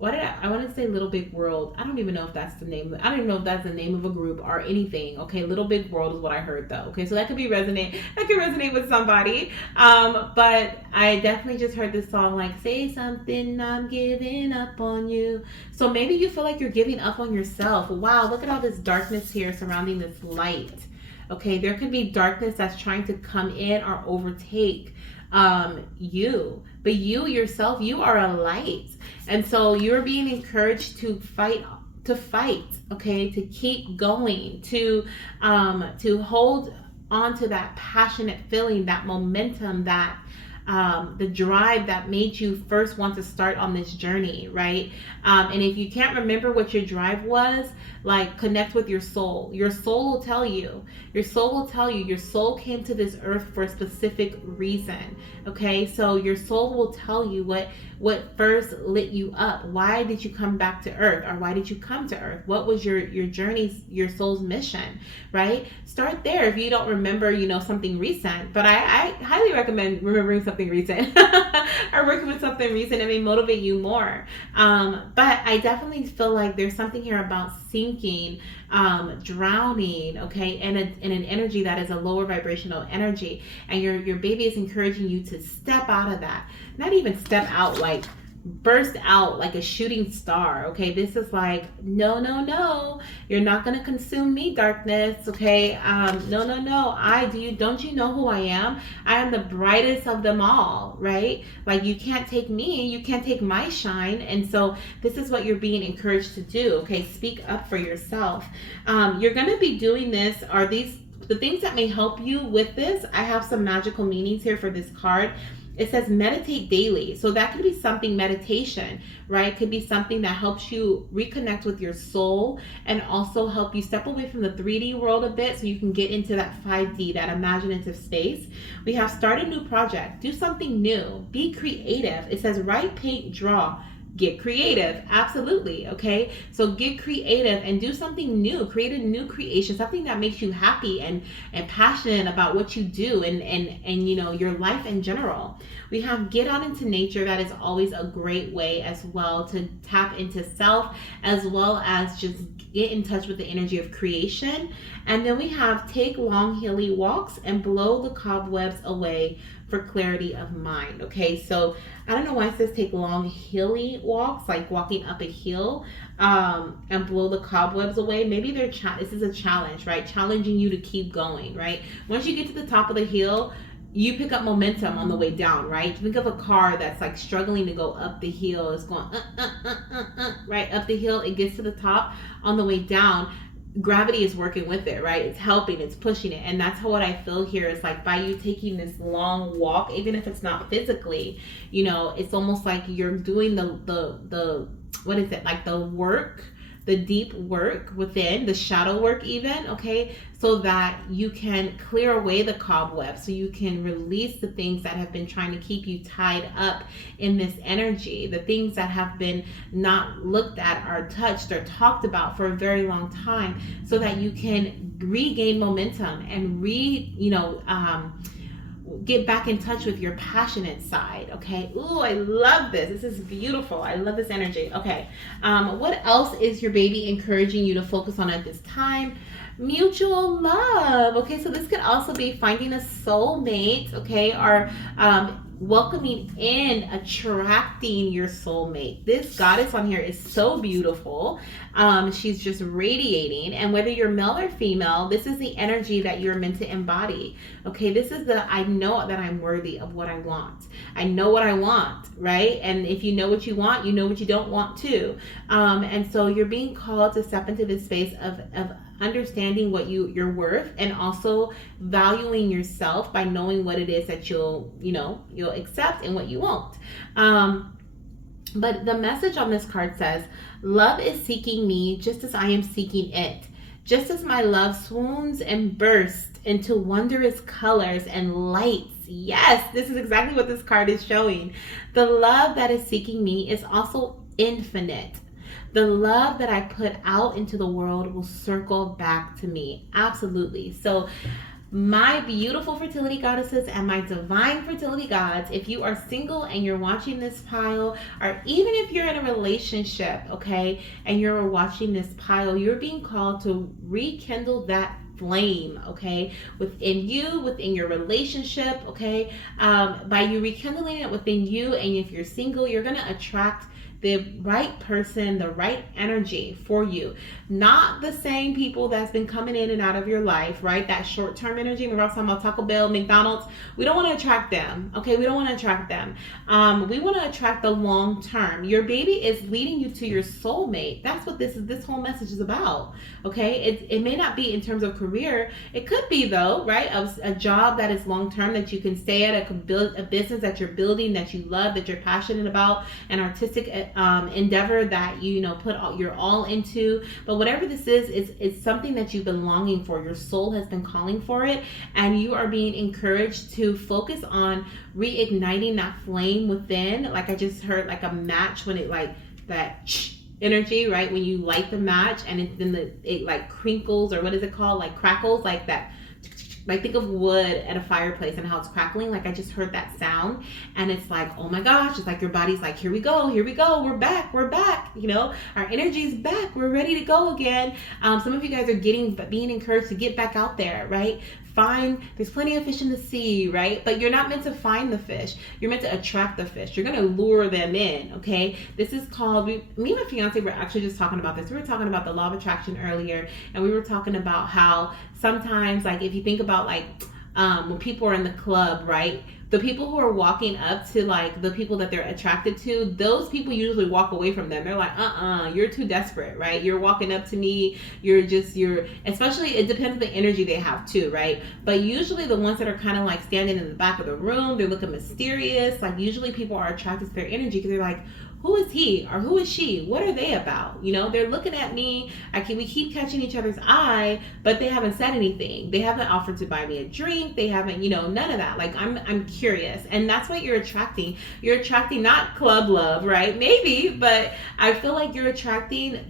I want to say Little Big World. I don't even know if that's the name. I don't even know if that's the name of a group or anything. Okay, Little Big World is what I heard though. Okay, so that could be resonate. That could resonate with somebody. But I definitely just heard this song like "Say Something, I'm Giving Up on You." So maybe you feel like you're giving up on yourself. Wow, look at all this darkness here surrounding this light. Okay, there could be darkness that's trying to come in or overtake you, but you yourself, you are a light, and so you're being encouraged to fight, okay, to keep going, to hold on to that passionate feeling, that momentum, that the drive that made you first want to start on this journey, right? And if you can't remember what your drive was, like, connect with your soul. Your soul will tell you. Your soul will tell you. Your soul came to this earth for a specific reason. Okay, so your soul will tell you what first lit you up. Why did you come back to earth, or why did you come to earth? What was your journey's, your soul's mission, right? Start there if you don't remember, something recent. But I highly recommend remembering something recent or working with something recent. It may motivate you more. But I definitely feel like there's something here about sinking, drowning, okay, in an energy that is a lower vibrational energy, and your baby is encouraging you to step out of that. Not even step out, like burst out like a shooting star. Okay, this is like, no, no, no, you're not going to consume me, darkness. Okay, no, no, no. Don't you know who I am? I am the brightest of them all, right? Like, you can't take me, you can't take my shine. And so this is what you're being encouraged to do. Okay, speak up for yourself. You're going to be doing this. Are these the things that may help you with this? I have some magical meanings here for this card. It says meditate daily. So that could be something, meditation, right? Could be something that helps you reconnect with your soul, and also help you step away from the 3D world a bit so you can get into that 5D, that imaginative space. We have start a new project, do something new, be creative. It says write, paint, draw. Get creative. Absolutely. Okay, so get creative and do something new. Create a new creation, something that makes you happy and passionate about what you do, and your life in general. We have get out into nature. That is always a great way as well to tap into self, as well as just get in touch with the energy of creation. And then we have take long hilly walks and blow the cobwebs away for clarity of mind. Okay, so I don't know why it says take long hilly walks, like walking up a hill, and blow the cobwebs away. Maybe this is a challenge, right? Challenging you to keep going, right? Once you get to the top of the hill, you pick up momentum on the way down, right? Think of a car that's like struggling to go up the hill. It's going right up the hill. It gets to the top. On the way down, gravity is working with it, right? It's helping, it's pushing it. And that's how what I feel here is like, by you taking this long walk, even if it's not physically, it's almost like you're doing the what is it, like the work, the deep work within, the shadow work even, okay, so that you can clear away the cobweb, so you can release the things that have been trying to keep you tied up in this energy, the things that have been not looked at or touched or talked about for a very long time, so that you can regain momentum and get back in touch with your passionate side. Okay, ooh, I love this. This is beautiful. I love this energy. Okay, what else is your baby encouraging you to focus on at this time? Mutual love. Okay, so this could also be finding a soulmate, okay, or welcoming in, attracting your soulmate. This goddess on here is so beautiful. She's just radiating, and whether you're male or female, this is the energy that you're meant to embody. Okay, this is I know that I'm worthy of what I want. I know what I want, right? And if you know what you want, you know what you don't want too. And so you're being called to step into this space of understanding what you're worth, and also valuing yourself by knowing what it is that you'll accept and what you won't. But the message on this card says, love is seeking me just as I am seeking it. Just as my love swoons and bursts into wondrous colors and lights. Yes, this is exactly what this card is showing. The love that is seeking me is also infinite. The love that I put out into the world will circle back to me. Absolutely. So My beautiful fertility goddesses and my divine fertility gods, if you are single and you're watching this pile, or even if you're in a relationship, okay, and you're watching this pile, you're being called to rekindle that flame, okay, within you, within your relationship, okay. By you rekindling it within you, and if you're single, you're gonna attract the right person, the right energy for you. Not the same people that's been coming in and out of your life, right? That short term energy. Remember I was talking about Taco Bell, McDonald's. We don't want to attract them, okay? We don't want to attract them. We want to attract the long term. Your baby is leading you to your soulmate. That's what this whole message is about, okay? It may not be in terms of career. It could be though, right? A job that is long term, that you can stay at, a business that you're building, that you love, that you're passionate about, an artistic endeavor that you put your all into. But whatever this is, it's something that you've been longing for. Your soul has been calling for it, and you are being encouraged to focus on reigniting that flame within. Like I just heard, like a match, when it like that energy, right? When you light the match and it like crinkles, or what is it called? Like crackles, like that. Like think of wood at a fireplace and how it's crackling. Like I just heard that sound, and it's like, oh my gosh, it's like your body's like, here we go, we're back, our energy's back, we're ready to go again. Some of you guys are being encouraged to get back out there, right? There's plenty of fish in the sea, right? But you're not meant to find the fish. You're meant to attract the fish. You're going to lure them in, okay? This is called, me and my fiance were actually just talking about this. We were talking about the law of attraction earlier, and we were talking about how sometimes, like, if you think about, like, when people are in the club, right? The people who are walking up to, like, the people that they're attracted to, those people usually walk away from them. They're like, you're too desperate, right? You're walking up to me. Especially, it depends on the energy they have too, right? But usually the ones that are kind of like standing in the back of the room, they're looking mysterious. Like, usually people are attracted to their energy because they're like, who is he or who is she? What are they about? They're looking at me. We keep catching each other's eye, but they haven't said anything. They haven't offered to buy me a drink. They haven't, none of that. Like, I'm curious. And that's what you're attracting. You're attracting not club love, right? Maybe, but I feel like you're attracting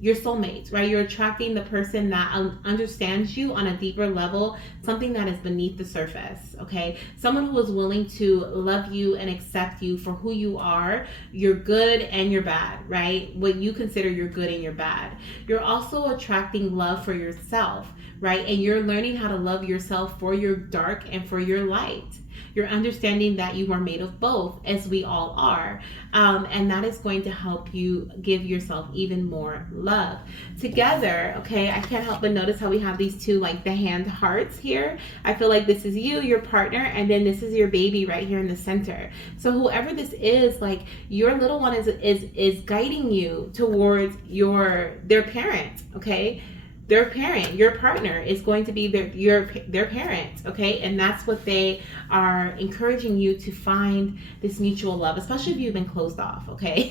your soulmate, right? You're attracting the person that understands you on a deeper level, something that is beneath the surface, okay? Someone who is willing to love you and accept you for who you are, your good and your bad, right? What you consider your good and your bad. You're also attracting love for yourself, right? And you're learning how to love yourself for your dark and for your light. You're understanding that you are made of both, as we all are. And that is going to help you give yourself even more love. Together, okay, I can't help but notice how we have these two, like the hand hearts here. I feel like this is you, your partner, and then this is your baby right here in the center. So whoever this is, like, your little one is guiding you towards their parent, okay? Their parent, your partner, is going to be their parent, okay? And that's what they are encouraging you to find, this mutual love, especially if you've been closed off, okay?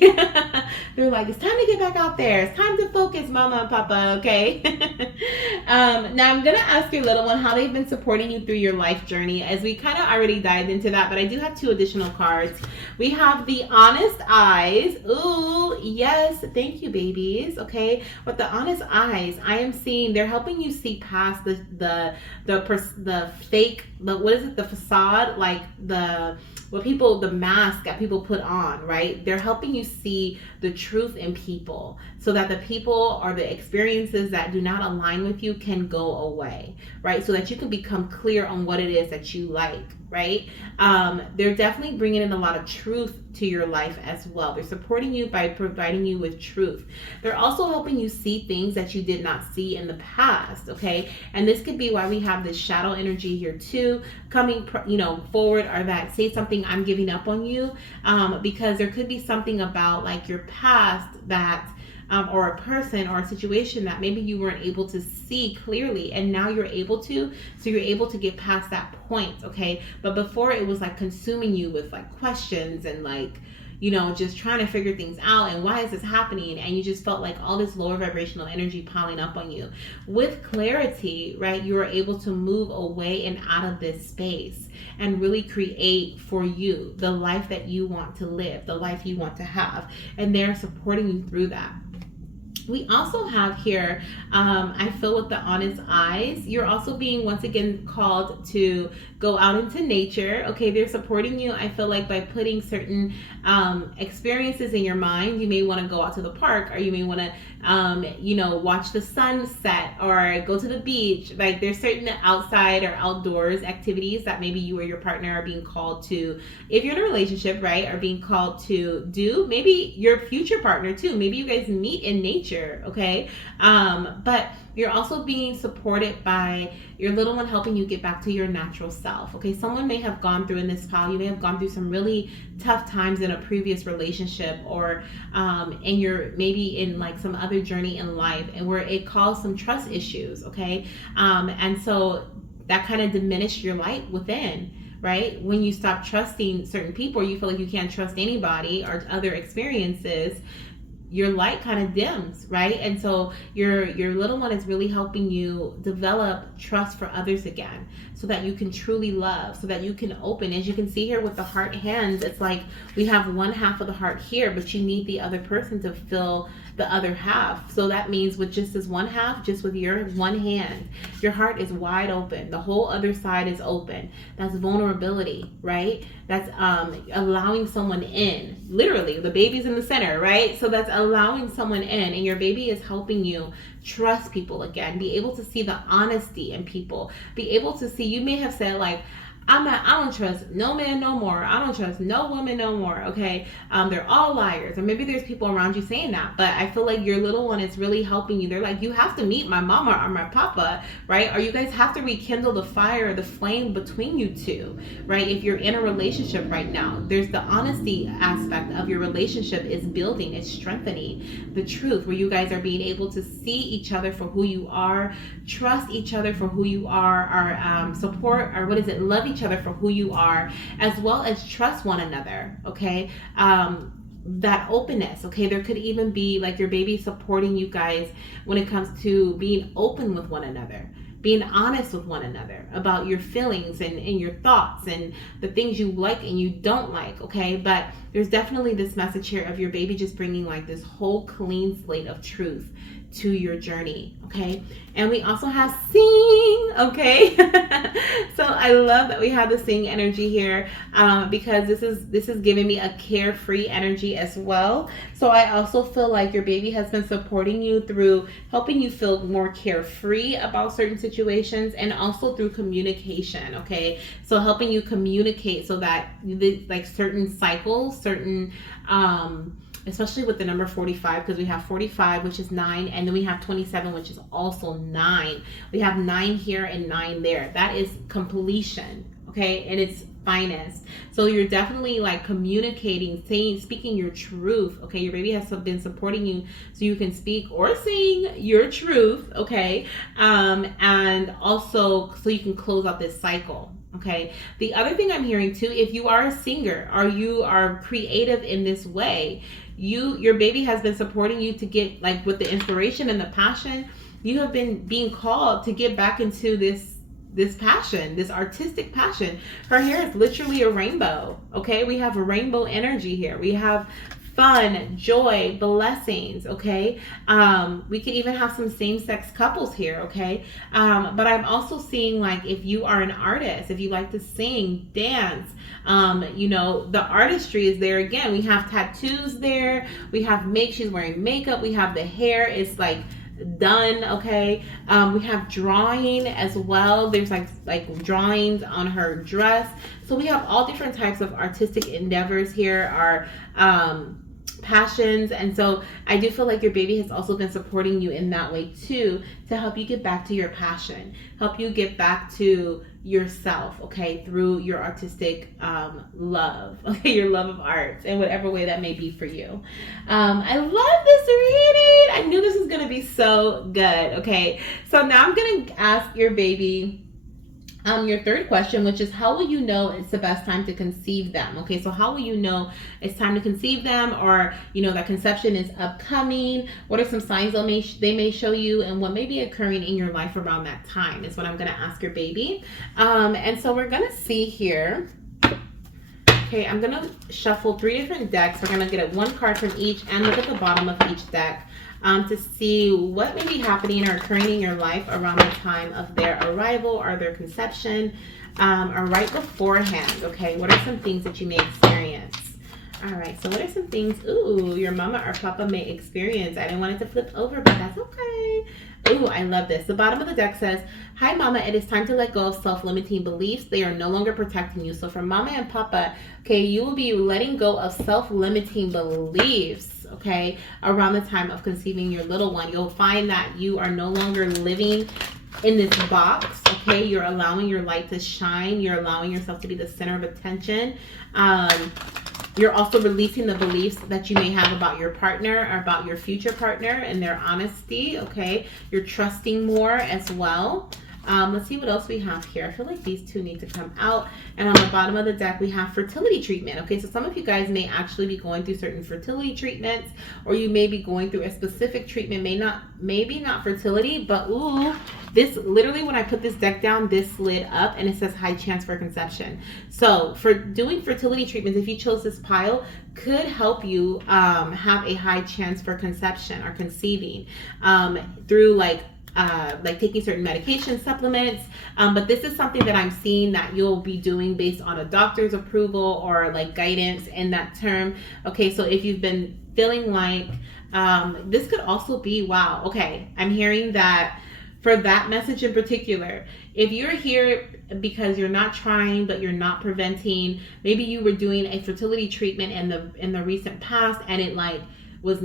They're like, it's time to get back out there. It's time to focus, mama and papa, okay? Now I'm gonna ask your little one how they've been supporting you through your life journey, as we kind of already dived into that, but I do have two additional cards. We have the honest eyes. Ooh, yes, thank you, babies, okay? With the honest eyes, I am seeing they're helping you see past the fake, the facade, like the mask that people put on, right? They're helping you see the truth in people, so that the people or the experiences that do not align with you can go away, right? So that you can become clear on what it is that you like, right? They're definitely bringing in a lot of truth to your life as well. They're supporting you by providing you with truth. They're also helping you see things that you did not see in the past, okay? And this could be why we have this shadow energy here too, coming forward, or that say something, I'm giving up on you, because there could be something about, like, your past that or a person or a situation that maybe you weren't able to see clearly, and now you're able to. So you're able to get past that point, okay? But before, it was like consuming you with, like, questions and, like, just trying to figure things out, and why is this happening? And you just felt like all this lower vibrational energy piling up on you. With clarity, right, you are able to move away and out of this space and really create for you the life that you want to live, the life you want to have. And they're supporting you through that. We also have here, I feel with the honest eyes, you're also being once again called to go out into nature. Okay, they're supporting you. I feel like by putting certain experiences in your mind, you may want to go out to the park, or you may want to, watch the sunset or go to the beach. Like there's certain outside or outdoors activities that maybe you or your partner are being called to, if you're in a relationship, right, are being called to do. Maybe your future partner too. Maybe you guys meet in nature, okay? But you're also being supported by your little one helping you get back to your natural self. Okay, someone may have gone through in this pile, you may have gone through some really tough times in a previous relationship, or and you're maybe in like some other journey in life, and where it caused some trust issues, okay? And so that kind of diminished your light within, right? When you stop trusting certain people, or you feel like you can't trust anybody or other experiences, your light kind of dims, right? And so your little one is really helping you develop trust for others again, so that you can truly love, so that you can open. As you can see here with the heart hands, it's like we have one half of the heart here, but you need the other person to fill the other half. So that means with just this one half, just with your one hand, your heart is wide open. The whole other side is open. That's vulnerability, right? That's allowing someone in. Literally, the baby's in the center, right? So that's allowing someone in, and your baby is helping you trust people again, be able to see the honesty in people, be able to see, you may have said like, I don't trust no man no more. I don't trust no woman no more. Okay, they're all liars, or maybe there's people around you saying that. But I feel like your little one is really helping you. They're like, you have to meet my mama or my papa, right? Or you guys have to rekindle the fire, the flame between you two, right? If you're in a relationship right now, there's the honesty aspect of your relationship is building, it's strengthening the truth, where you guys are being able to see each other for who you are, trust each other for who you are, or support, or love each other for who you are, as well as trust one another, okay? That openness, okay? There could even be like your baby supporting you guys when it comes to being open with one another, being honest with one another about your feelings and your thoughts and the things you like and you don't like, okay? But there's definitely this message here of your baby just bringing like this whole clean slate of truth to your journey, okay? And we also have sing, okay? So I love that we have the sing energy here, because this is giving me a carefree energy as well. So I also feel like your baby has been supporting you through helping you feel more carefree about certain situations, and also through communication, okay? So helping you communicate so that like certain cycles, certain especially with the number 45, because we have 45, which is 9, and then we have 27, which is also 9. We have 9 here and 9 there. That is completion, okay? And it's finest. So you're definitely like communicating, speaking your truth, okay? Your baby has been supporting you so you can speak or sing your truth, okay? And also so you can close out this cycle. Okay. The other thing I'm hearing too, if you are a singer or you are creative in this way, your baby has been supporting you to get like with the inspiration and the passion. You have been being called to get back into this passion, this artistic passion. Her hair is literally a rainbow. Okay. We have a rainbow energy here. We have fun, joy, blessings, okay? We could even have some same-sex couples here, okay? But I'm also seeing like if you are an artist, if you like to sing, dance, the artistry is there again. We have tattoos there. We have she's wearing makeup. We have the hair is like done, okay? We have drawing as well. There's like drawings on her dress. So we have all different types of artistic endeavors here, our passions. And so I do feel like your baby has also been supporting you in that way too, to help you get back to your passion, help you get back to yourself, okay, through your artistic love, okay, your love of art in whatever way that may be for you. I love this reading. I knew this was going to be so good, okay? So now I'm going to ask your baby your third question, which is how will you know it's the best time to conceive them? Okay, so how will you know it's time to conceive them, or that conception is upcoming? What are some signs they may show you, and what may be occurring in your life around that time is what I'm going to ask your baby. And so we're going to see here Okay, I'm going to shuffle 3 different decks. We're going to get one card from each and look at the bottom of each deck to see what may be happening or occurring in your life around the time of their arrival or their conception, or right beforehand. Okay, what are some things that you may experience? All right, so what are some things, your mama or papa may experience? I didn't want it to flip over, but that's okay. I love this. The bottom of the deck says, hi, mama, it is time to let go of self-limiting beliefs. They are no longer protecting you. So for mama and papa, okay, you will be letting go of self-limiting beliefs, okay, around the time of conceiving your little one. You'll find that you are no longer living in this box, okay? You're allowing your light to shine. You're allowing yourself to be the center of attention. You're also releasing the beliefs that you may have about your partner or about your future partner and their honesty, okay? You're trusting more as well. Let's see what else we have here. I feel like these two need to come out. And on the bottom of the deck, we have fertility treatment. Okay, so some of you guys may actually be going through certain fertility treatments, or you may be going through a specific treatment, maybe not fertility, but this literally, when I put this deck down, this slid up and it says high chance for conception. So for doing fertility treatments, if you chose this pile, could help you have a high chance for conception or conceiving through like taking certain medication supplements, but this is something that I'm seeing that you'll be doing based on a doctor's approval or like guidance in that term. Okay, so if you've been feeling like this could also be, wow, okay, I'm hearing that for that message in particular, if you're here because you're not trying but you're not preventing, maybe you were doing a fertility treatment in the recent past and it like was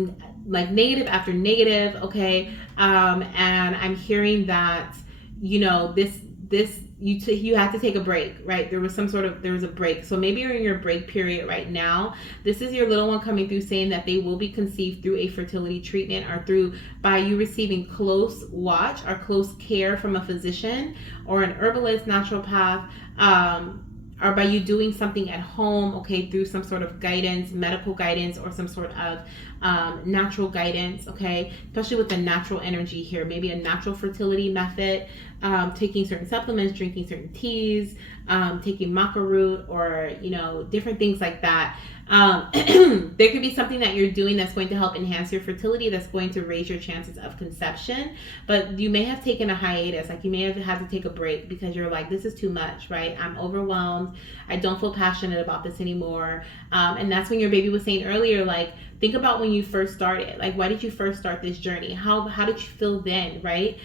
like negative after negative, okay, and I'm hearing that, you know, you had to take a break, right? There was a break. So maybe you're in your break period right now. This is your little one coming through saying that they will be conceived through a fertility treatment or by you receiving close watch or close care from a physician or an herbalist, naturopath, or by you doing something at home, okay, through some sort of guidance, medical guidance, or some sort of natural guidance, okay, especially with the natural energy here, maybe a natural fertility method, taking certain supplements, drinking certain teas, taking maca root, or, you know, different things like that. There could be something that you're doing that's going to help enhance your fertility, that's going to raise your chances of conception, but you may have taken a hiatus, like you may have had to take a break because you're like, this is too much, right? I'm overwhelmed. I don't feel passionate about this anymore. And that's when your baby was saying earlier, like, think about when you first started. Like, why did you first start this journey? How did you feel then, right?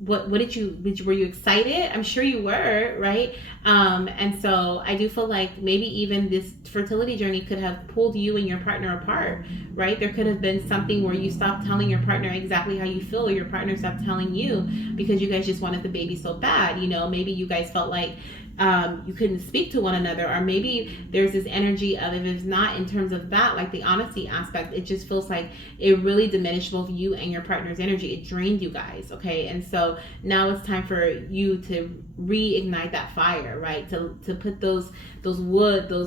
What did you were you excited? I'm sure you were, right? And so I do feel like maybe even this fertility journey could have pulled you and your partner apart, right? There could have been something where you stopped telling your partner exactly how you feel, or your partner stopped telling you because you guys just wanted the baby so bad. You know, maybe you guys felt like you couldn't speak to one another, or maybe there's this energy of, if it's not in terms of that, like the honesty aspect, it just feels like it really diminished both you and your partner's energy. It drained you guys, okay? And so now it's time for you to reignite that fire, right? To put those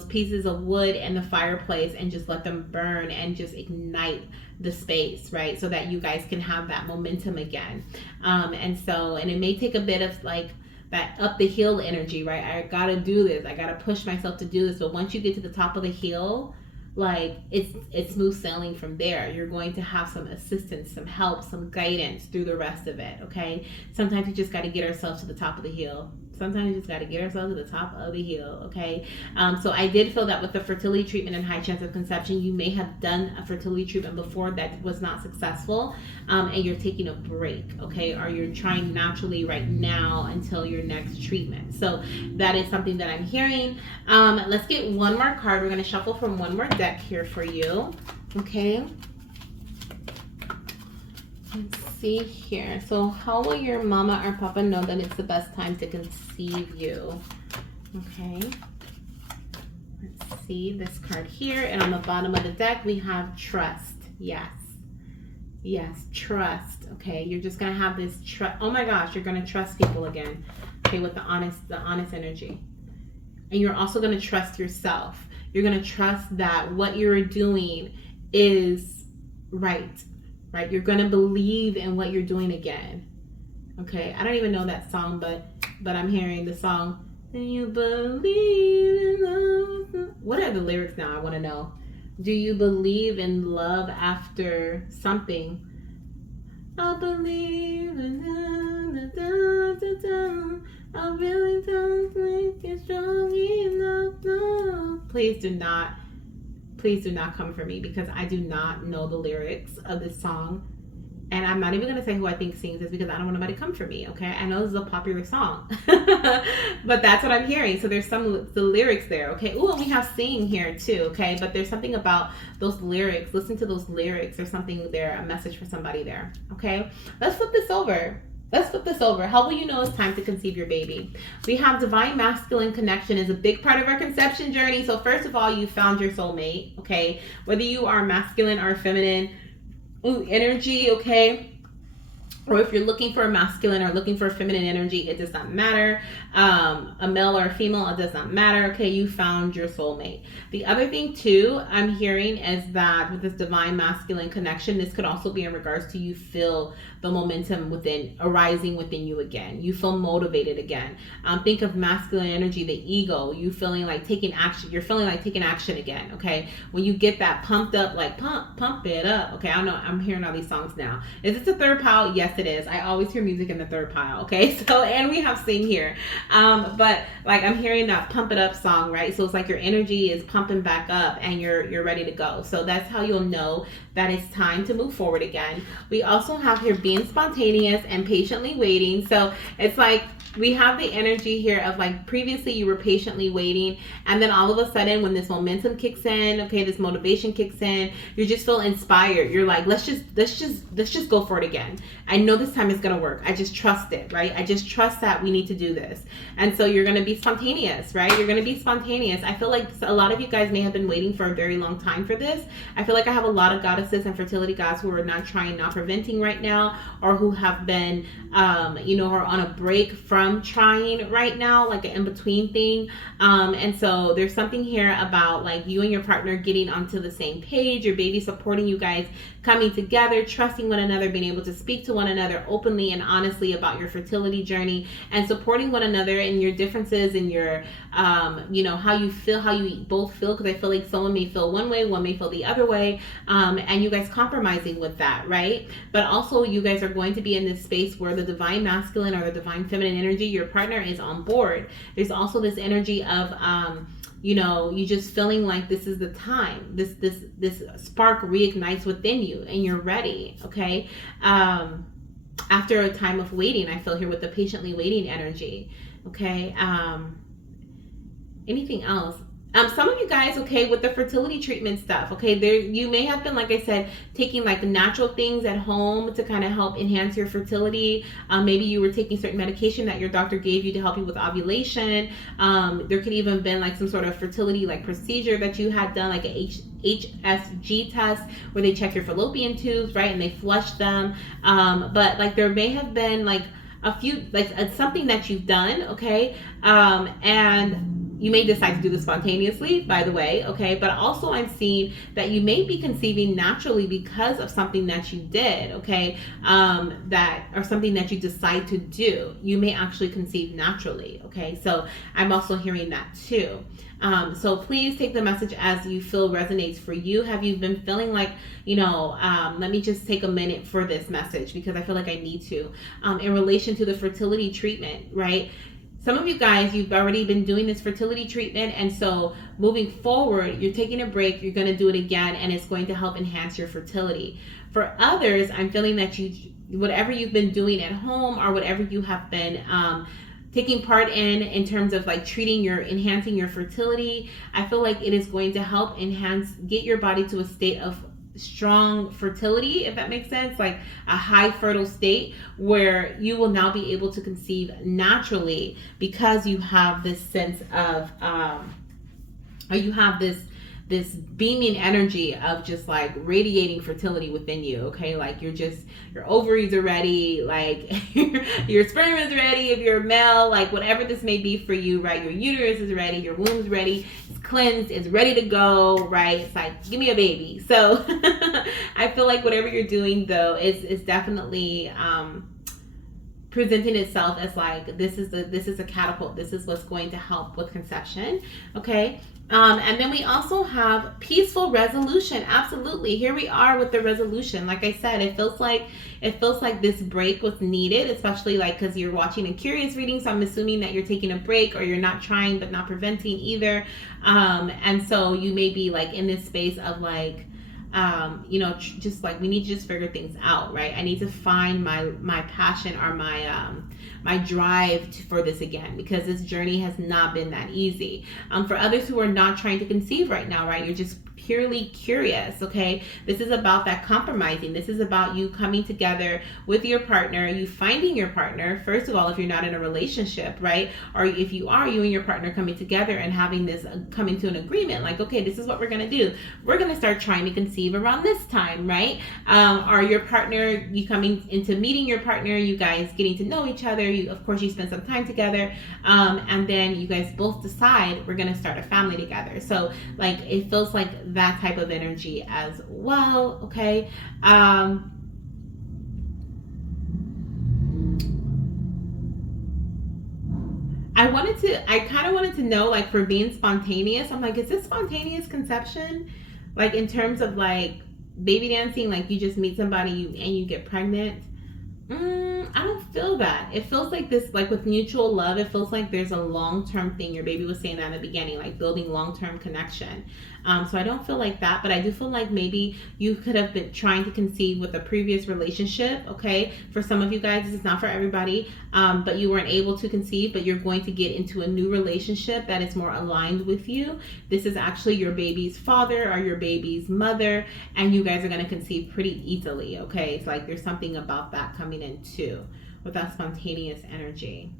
pieces of wood in the fireplace and just let them burn and just ignite the space, right? So that you guys can have that momentum again. And it may take a bit of like that up the hill energy, right? I gotta do this. I gotta push myself to do this. But once you get to the top of the hill, like it's smooth sailing from there. You're going to have some assistance, some help, some guidance through the rest of it, okay? Sometimes we just got to get ourselves to the top of the hill. Sometimes we just got to get ourselves to the top of the hill, okay? So I did feel that with the fertility treatment and high chance of conception, you may have done a fertility treatment before that was not successful, and you're taking a break, okay? Or you're trying naturally right now until your next treatment. So that is something that I'm hearing. Let's get one more card. We're going to shuffle from one more deck here for you, okay? Let's see here. So how will your mama or papa know that it's the best time to conceive you? Okay. Let's see this card here. And on the bottom of the deck, we have trust. Yes. Yes, trust. Okay, you're just going to have this trust. Oh my gosh, you're going to trust people again. Okay, with the honest energy. And you're also going to trust yourself. You're going to trust that what you're doing is right. Right? You're going to believe in what you're doing again. Okay? I don't even know that song, but I'm hearing the song. And you believe in love. What are the lyrics now? I want to know. Do you believe in love after something? I believe in I really don't think it's strong enough. No. Please do not come for me, because I do not know the lyrics of this song. And I'm not even going to say who I think sings this, because I don't want nobody to come for me, okay? I know this is a popular song, but that's what I'm hearing. So there's the lyrics there, okay? Ooh, and we have sing here too, okay? But there's something about those lyrics. Listen to those lyrics. There's something there, a message for somebody there, okay? Let's flip this over. How will you know it's time to conceive your baby? We have divine masculine connection is a big part of our conception journey. So first of all, you found your soulmate, okay? Whether you are masculine or feminine energy, okay? Or if you're looking for a masculine or looking for a feminine energy, it does not matter. A male or a female, it does not matter. Okay, you found your soulmate. The other thing too, I'm hearing is that with this divine masculine connection, this could also be in regards to you feel the momentum arising within you again. You feel motivated again. Think of masculine energy, the ego. You feeling like taking action. You're feeling like taking action again. Okay, when you get that pumped up, like pump it up. Okay, I know I'm hearing all these songs now. Is this the third pile? Yes, it is. I always hear music in the third pile. Okay, so and we have sing here, but like I'm hearing that pump it up song, right? So it's like your energy is pumping back up and you're ready to go. So that's how you'll know that it's time to move forward again. We also have here being spontaneous and patiently waiting. So it's like we have the energy here of like previously you were patiently waiting, and then all of a sudden when this momentum kicks in, okay, this motivation kicks in, you just feel inspired. You're like, let's just go for it again. I know this time it's gonna work. I just trust it, right? I just trust that we need to do this. And so you're gonna be spontaneous, right? You're gonna be spontaneous. I feel like a lot of you guys may have been waiting for a very long time for this. I feel like I have a lot of goddesses and fertility gods who are not preventing right now, or who have been are on a break from trying right now, like an in-between thing. And so there's something here about like you and your partner getting onto the same page, your baby supporting you guys, coming together, trusting one another, being able to speak to one another openly and honestly about your fertility journey, and supporting one another in your differences and your how you feel, how you both feel, because I feel like someone may feel one way, one may feel the other way, and you guys compromising with that, right? But also you guys are going to be in this space where the divine masculine or the divine feminine energy, your partner is on board. There's also this energy of you just feeling like this is the time, this spark reignites within you and you're ready, okay? After a time of waiting, I feel here with the patiently waiting energy, okay? Anything else? Some of you guys, okay, with the fertility treatment stuff, okay, there you may have been, like I said, taking like natural things at home to kind of help enhance your fertility. Maybe you were taking certain medication that your doctor gave you to help you with ovulation. There could even been like some sort of fertility like procedure that you had done, like a HSG test where they check your fallopian tubes, right, and they flush them. But like there may have been like a few, like something that you've done, okay, and you may decide to do this spontaneously, by the way, okay? But also I'm seeing that you may be conceiving naturally because of something that you did, okay? Or something that you decide to do. You may actually conceive naturally, okay? So I'm also hearing that too. So please take the message as you feel resonates for you. Have you been feeling like, let me just take a minute for this message because I feel like I need to. In relation to the fertility treatment, right? Some of you guys, you've already been doing this fertility treatment, and so moving forward, you're taking a break, you're going to do it again, and it's going to help enhance your fertility. For others, I'm feeling that whatever you've been doing at home or whatever you have been taking part in terms of like enhancing your fertility, I feel like it is going to help get your body to a state of strong fertility, if that makes sense, like a high fertile state where you will now be able to conceive naturally because you have this sense of or you have this beaming energy of just like radiating fertility within you, okay? Like your ovaries are ready, like your sperm is ready if you're a male, like whatever this may be for you, right? Your uterus is ready, your womb's ready, it's cleansed, it's ready to go, right? It's like, give me a baby. So I feel like whatever you're doing though is definitely presenting itself as like this is a catapult, this is what's going to help with conception. Okay. And then we also have peaceful resolution. Absolutely, here we are with the resolution. Like I said, it feels like this break was needed, especially like because you're watching a curious reading, so I'm assuming that you're taking a break, or you're not trying but not preventing either. And so you may be like in this space of like, just like, we need to just figure things out, right? I need to find my passion, or my drive for this again, because this journey has not been that easy. For others who are not trying to conceive right now, right? You're just purely curious, okay? This is about that compromising. This is about you coming together with your partner, you finding your partner, first of all, if you're not in a relationship, right? Or if you are, you and your partner coming together and having this, coming to an agreement, like, okay, this is what we're gonna do. We're gonna start trying to conceive around this time, right? Or your partner, you coming into meeting your partner, you guys getting to know each other, you, of course, you spend some time together, and then you guys both decide we're gonna start a family together. So like, it feels like that type of energy as well. Okay. I kind of wanted to know, like, for being spontaneous, I'm like, is this spontaneous conception? Like, in terms of like baby dancing, like you just meet somebody and you get pregnant. I don't feel that. It feels like this, like with mutual love, it feels like there's a long-term thing. Your baby was saying that in the beginning, like building long-term connection. So I don't feel like that, but I do feel like maybe you could have been trying to conceive with a previous relationship, okay? For some of you guys, this is not for everybody, but you weren't able to conceive, but you're going to get into a new relationship that is more aligned with you. This is actually your baby's father or your baby's mother, and you guys are going to conceive pretty easily, okay? It's like there's something about that coming in too, with that spontaneous energy.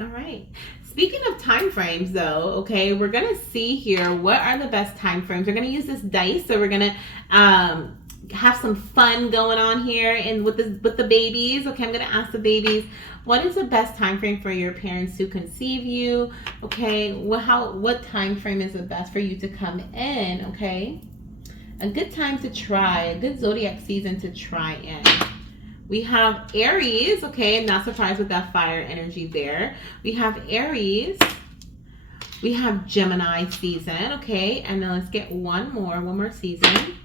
All right. Speaking of time frames, though, okay, we're gonna see here what are the best time frames. We're gonna use this dice, so we're gonna have some fun going on here, and with the babies. Okay, I'm gonna ask the babies, what is the best time frame for your parents to conceive you? Okay, what time frame is the best for you to come in? Okay, a good time to try, a good zodiac season to try in. We have Aries, okay, I'm not surprised with that fire energy there. We have Aries. We have Gemini season, okay, and then let's get one more season.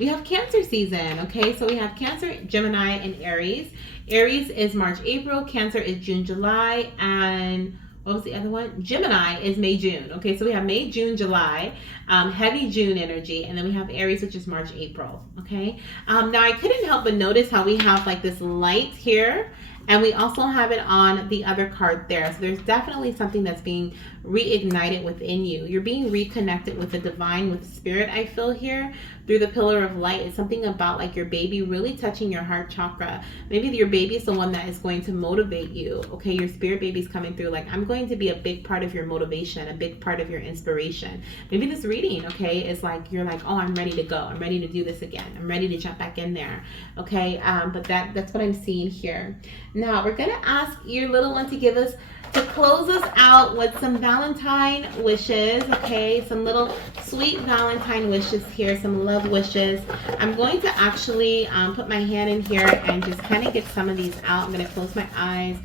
We have Cancer season, okay, so we have Cancer, Gemini, and Aries. Aries is March, April, Cancer is June, July, and what was the other one? Gemini is May, June. Okay, so we have May, June, July, heavy June energy, and then we have Aries, which is March, April. Okay, now I couldn't help but notice how we have like this light here, and we also have it on the other card there. So there's definitely something that's being reignited within you. You're being reconnected with the divine, with spirit, I feel here, through the pillar of light. It's something about like your baby really touching your heart chakra. Maybe your baby is the one that is going to motivate you. Okay, your spirit baby's coming through like, I'm going to be a big part of your motivation, a big part of your inspiration. Maybe this reading, okay, is like, you're like, oh, I'm ready to go. I'm ready to do this again. I'm ready to jump back in there. Okay, but that's what I'm seeing here. Now we're gonna ask your little one to close us out with some Valentine wishes, okay? Some little sweet Valentine wishes here, some love wishes. I'm going to actually put my hand in here and just kind of get some of these out. I'm going to close my eyes.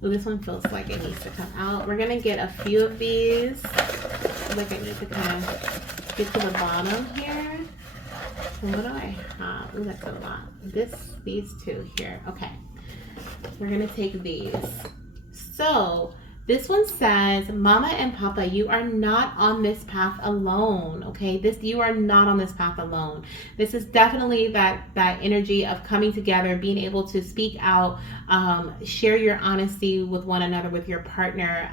Well, this one feels like it needs to come out. We're going to get a few of these. I feel like I need to kind of get to the bottom here. And what do I have? Ooh, that's a lot. These two here. Okay. We're going to take these. So this one says, Mama and Papa, you are not on this path alone. Okay, you are not on this path alone. This is definitely that energy of coming together, being able to speak out, share your honesty with one another, with your partner.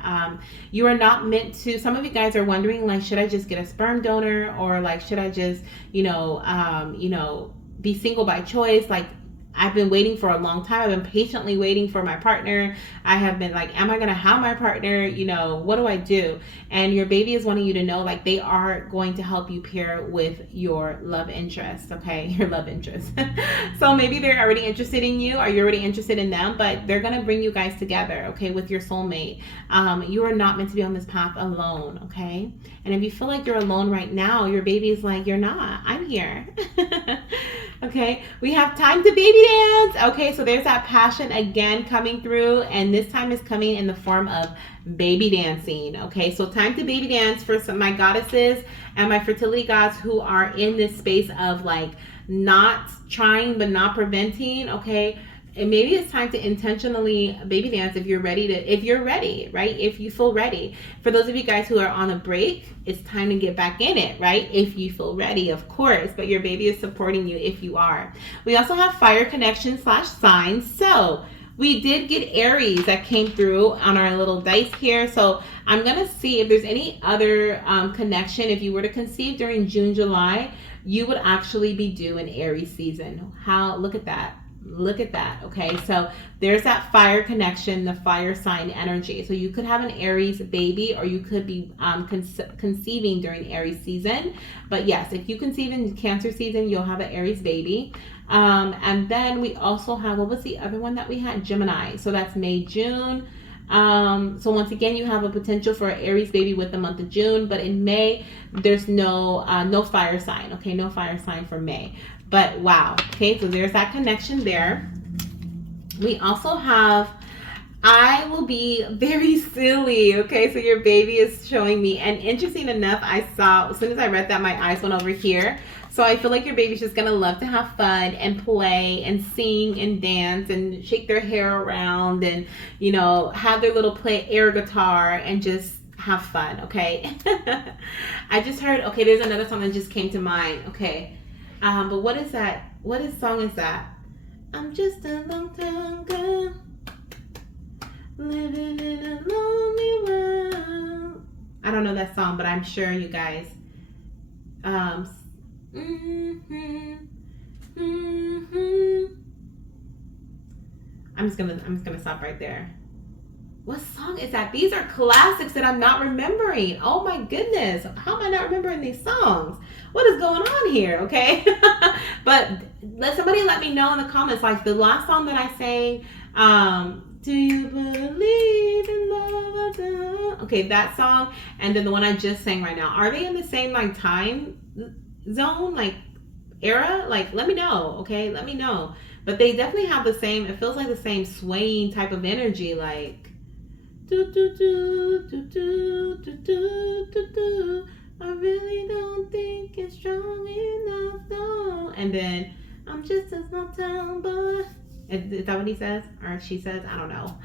You are not meant to. Some of you guys are wondering, like, should I just get a sperm donor, or like, should I just, be single by choice? Like, I've been waiting for a long time. I've been patiently waiting for my partner. I have been like, am I going to have my partner? What do I do? And your baby is wanting you to know, like, they are going to help you pair with your love interest, okay? Your love interest. So maybe they're already interested in you, or you're already interested in them, but they're going to bring you guys together, okay, with your soulmate. You are not meant to be on this path alone, okay? And if you feel like you're alone right now, your baby is like, you're not. I'm here. Okay, we have time to baby dance. Okay, so there's that passion again coming through, and this time is coming in the form of baby dancing. Okay, so time to baby dance for some my goddesses and my fertility gods who are in this space of like not trying but not preventing. Okay, and maybe it's time to intentionally baby dance if you're ready, right? If you feel ready. For those of you guys who are on a break, it's time to get back in it, right? If you feel ready, of course, but your baby is supporting you if you are. We also have fire connection / signs. So we did get Aries that came through on our little dice here. So I'm going to see if there's any other connection. If you were to conceive during June, July, you would actually be due in Aries season. Look at that. Look at that. Okay, so there's that fire connection, the fire sign energy. So you could have an Aries baby, or you could be conceiving during Aries season. But yes, if you conceive in Cancer season, you'll have an Aries baby. And then we also have, what was the other one that we had? Gemini. So that's May, June. So once again, you have a potential for an Aries baby with the month of June, but in May, there's no fire sign. Okay, no fire sign for May. But wow, okay, so there's that connection there. We also have, I will be very silly. Okay, so your baby is showing me, and interesting enough, I saw, as soon as I read that, my eyes went over here. So I feel like your baby's just gonna love to have fun and play and sing and dance and shake their hair around and, you know, have their little play air guitar and just have fun, okay? I just heard, okay, there's another song that just came to mind, okay. But what is that? What song is that? I'm just a long time girl, living in a lonely world. I don't know that song, but I'm sure you guys. I'm just gonna stop right there. What song is that? These are classics that I'm not remembering. Oh my goodness. How am I not remembering these songs? What is going on here? Okay. But somebody let me know in the comments, like the last song that I sang, do you believe in love? Okay, that song, and then the one I just sang right now. Are they in the same like time zone, like era? Like, let me know, okay? Let me know. But they definitely have the same, it feels like the same swaying type of energy, like do do do do do do do do do. I really don't think it's strong enough though. And then I'm just a small town boy. Is that what he says? Or she says? I don't know.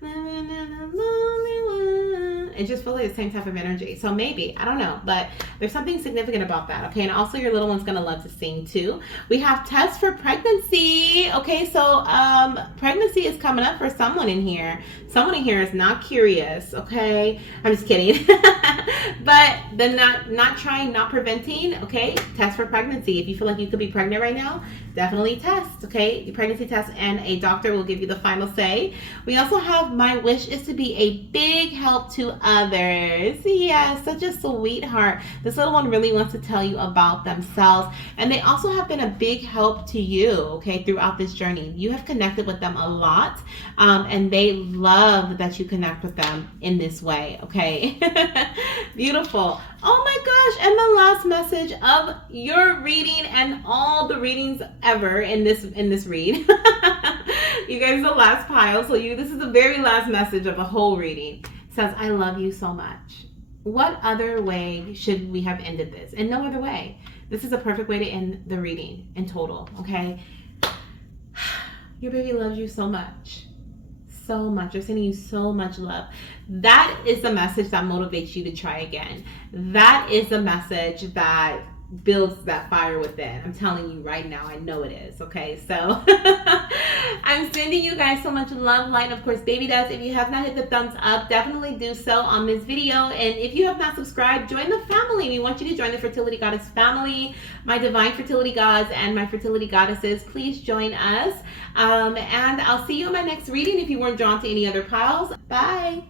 Living in a lonely one. It just feels like the same type of energy. So maybe, I don't know, but there's something significant about that. Okay, and also your little one's gonna love to sing too. We have tests for pregnancy. Okay, so pregnancy is coming up for someone in here. Someone in here is not curious. Okay, I'm just kidding. But then not trying, not preventing. Okay, test for pregnancy. If you feel like you could be pregnant right now, definitely test. Okay, the pregnancy test, and a doctor will give you the final say. We also have my wish is to be a big help to others. Yeah, such a sweetheart. This little one really wants to tell you about themselves, and they also have been a big help to you, okay, throughout this journey. You have connected with them a lot, and they love that you connect with them in this way, okay? Beautiful. Oh my gosh, and the last message of your reading and all the readings ever in this read. You guys are the last pile, so this is the very last message of the whole reading. It says, I love you so much. What other way should we have ended this? And no other way. This is a perfect way to end the reading in total, okay? Your baby loves you so much. So much. They're sending you so much love. That is the message that motivates you to try again. That is the message that builds that fire within. I'm telling you right now, I know it is. Okay, so I'm sending you guys so much love, light, and of course baby dust. If you have not hit the thumbs up, definitely do so on this video. And if you have not subscribed, join the family. We want you to join the Fertility Goddess family, my divine fertility gods and my fertility goddesses. Please join us, and I'll see you in my next reading if you weren't drawn to any other piles. Bye.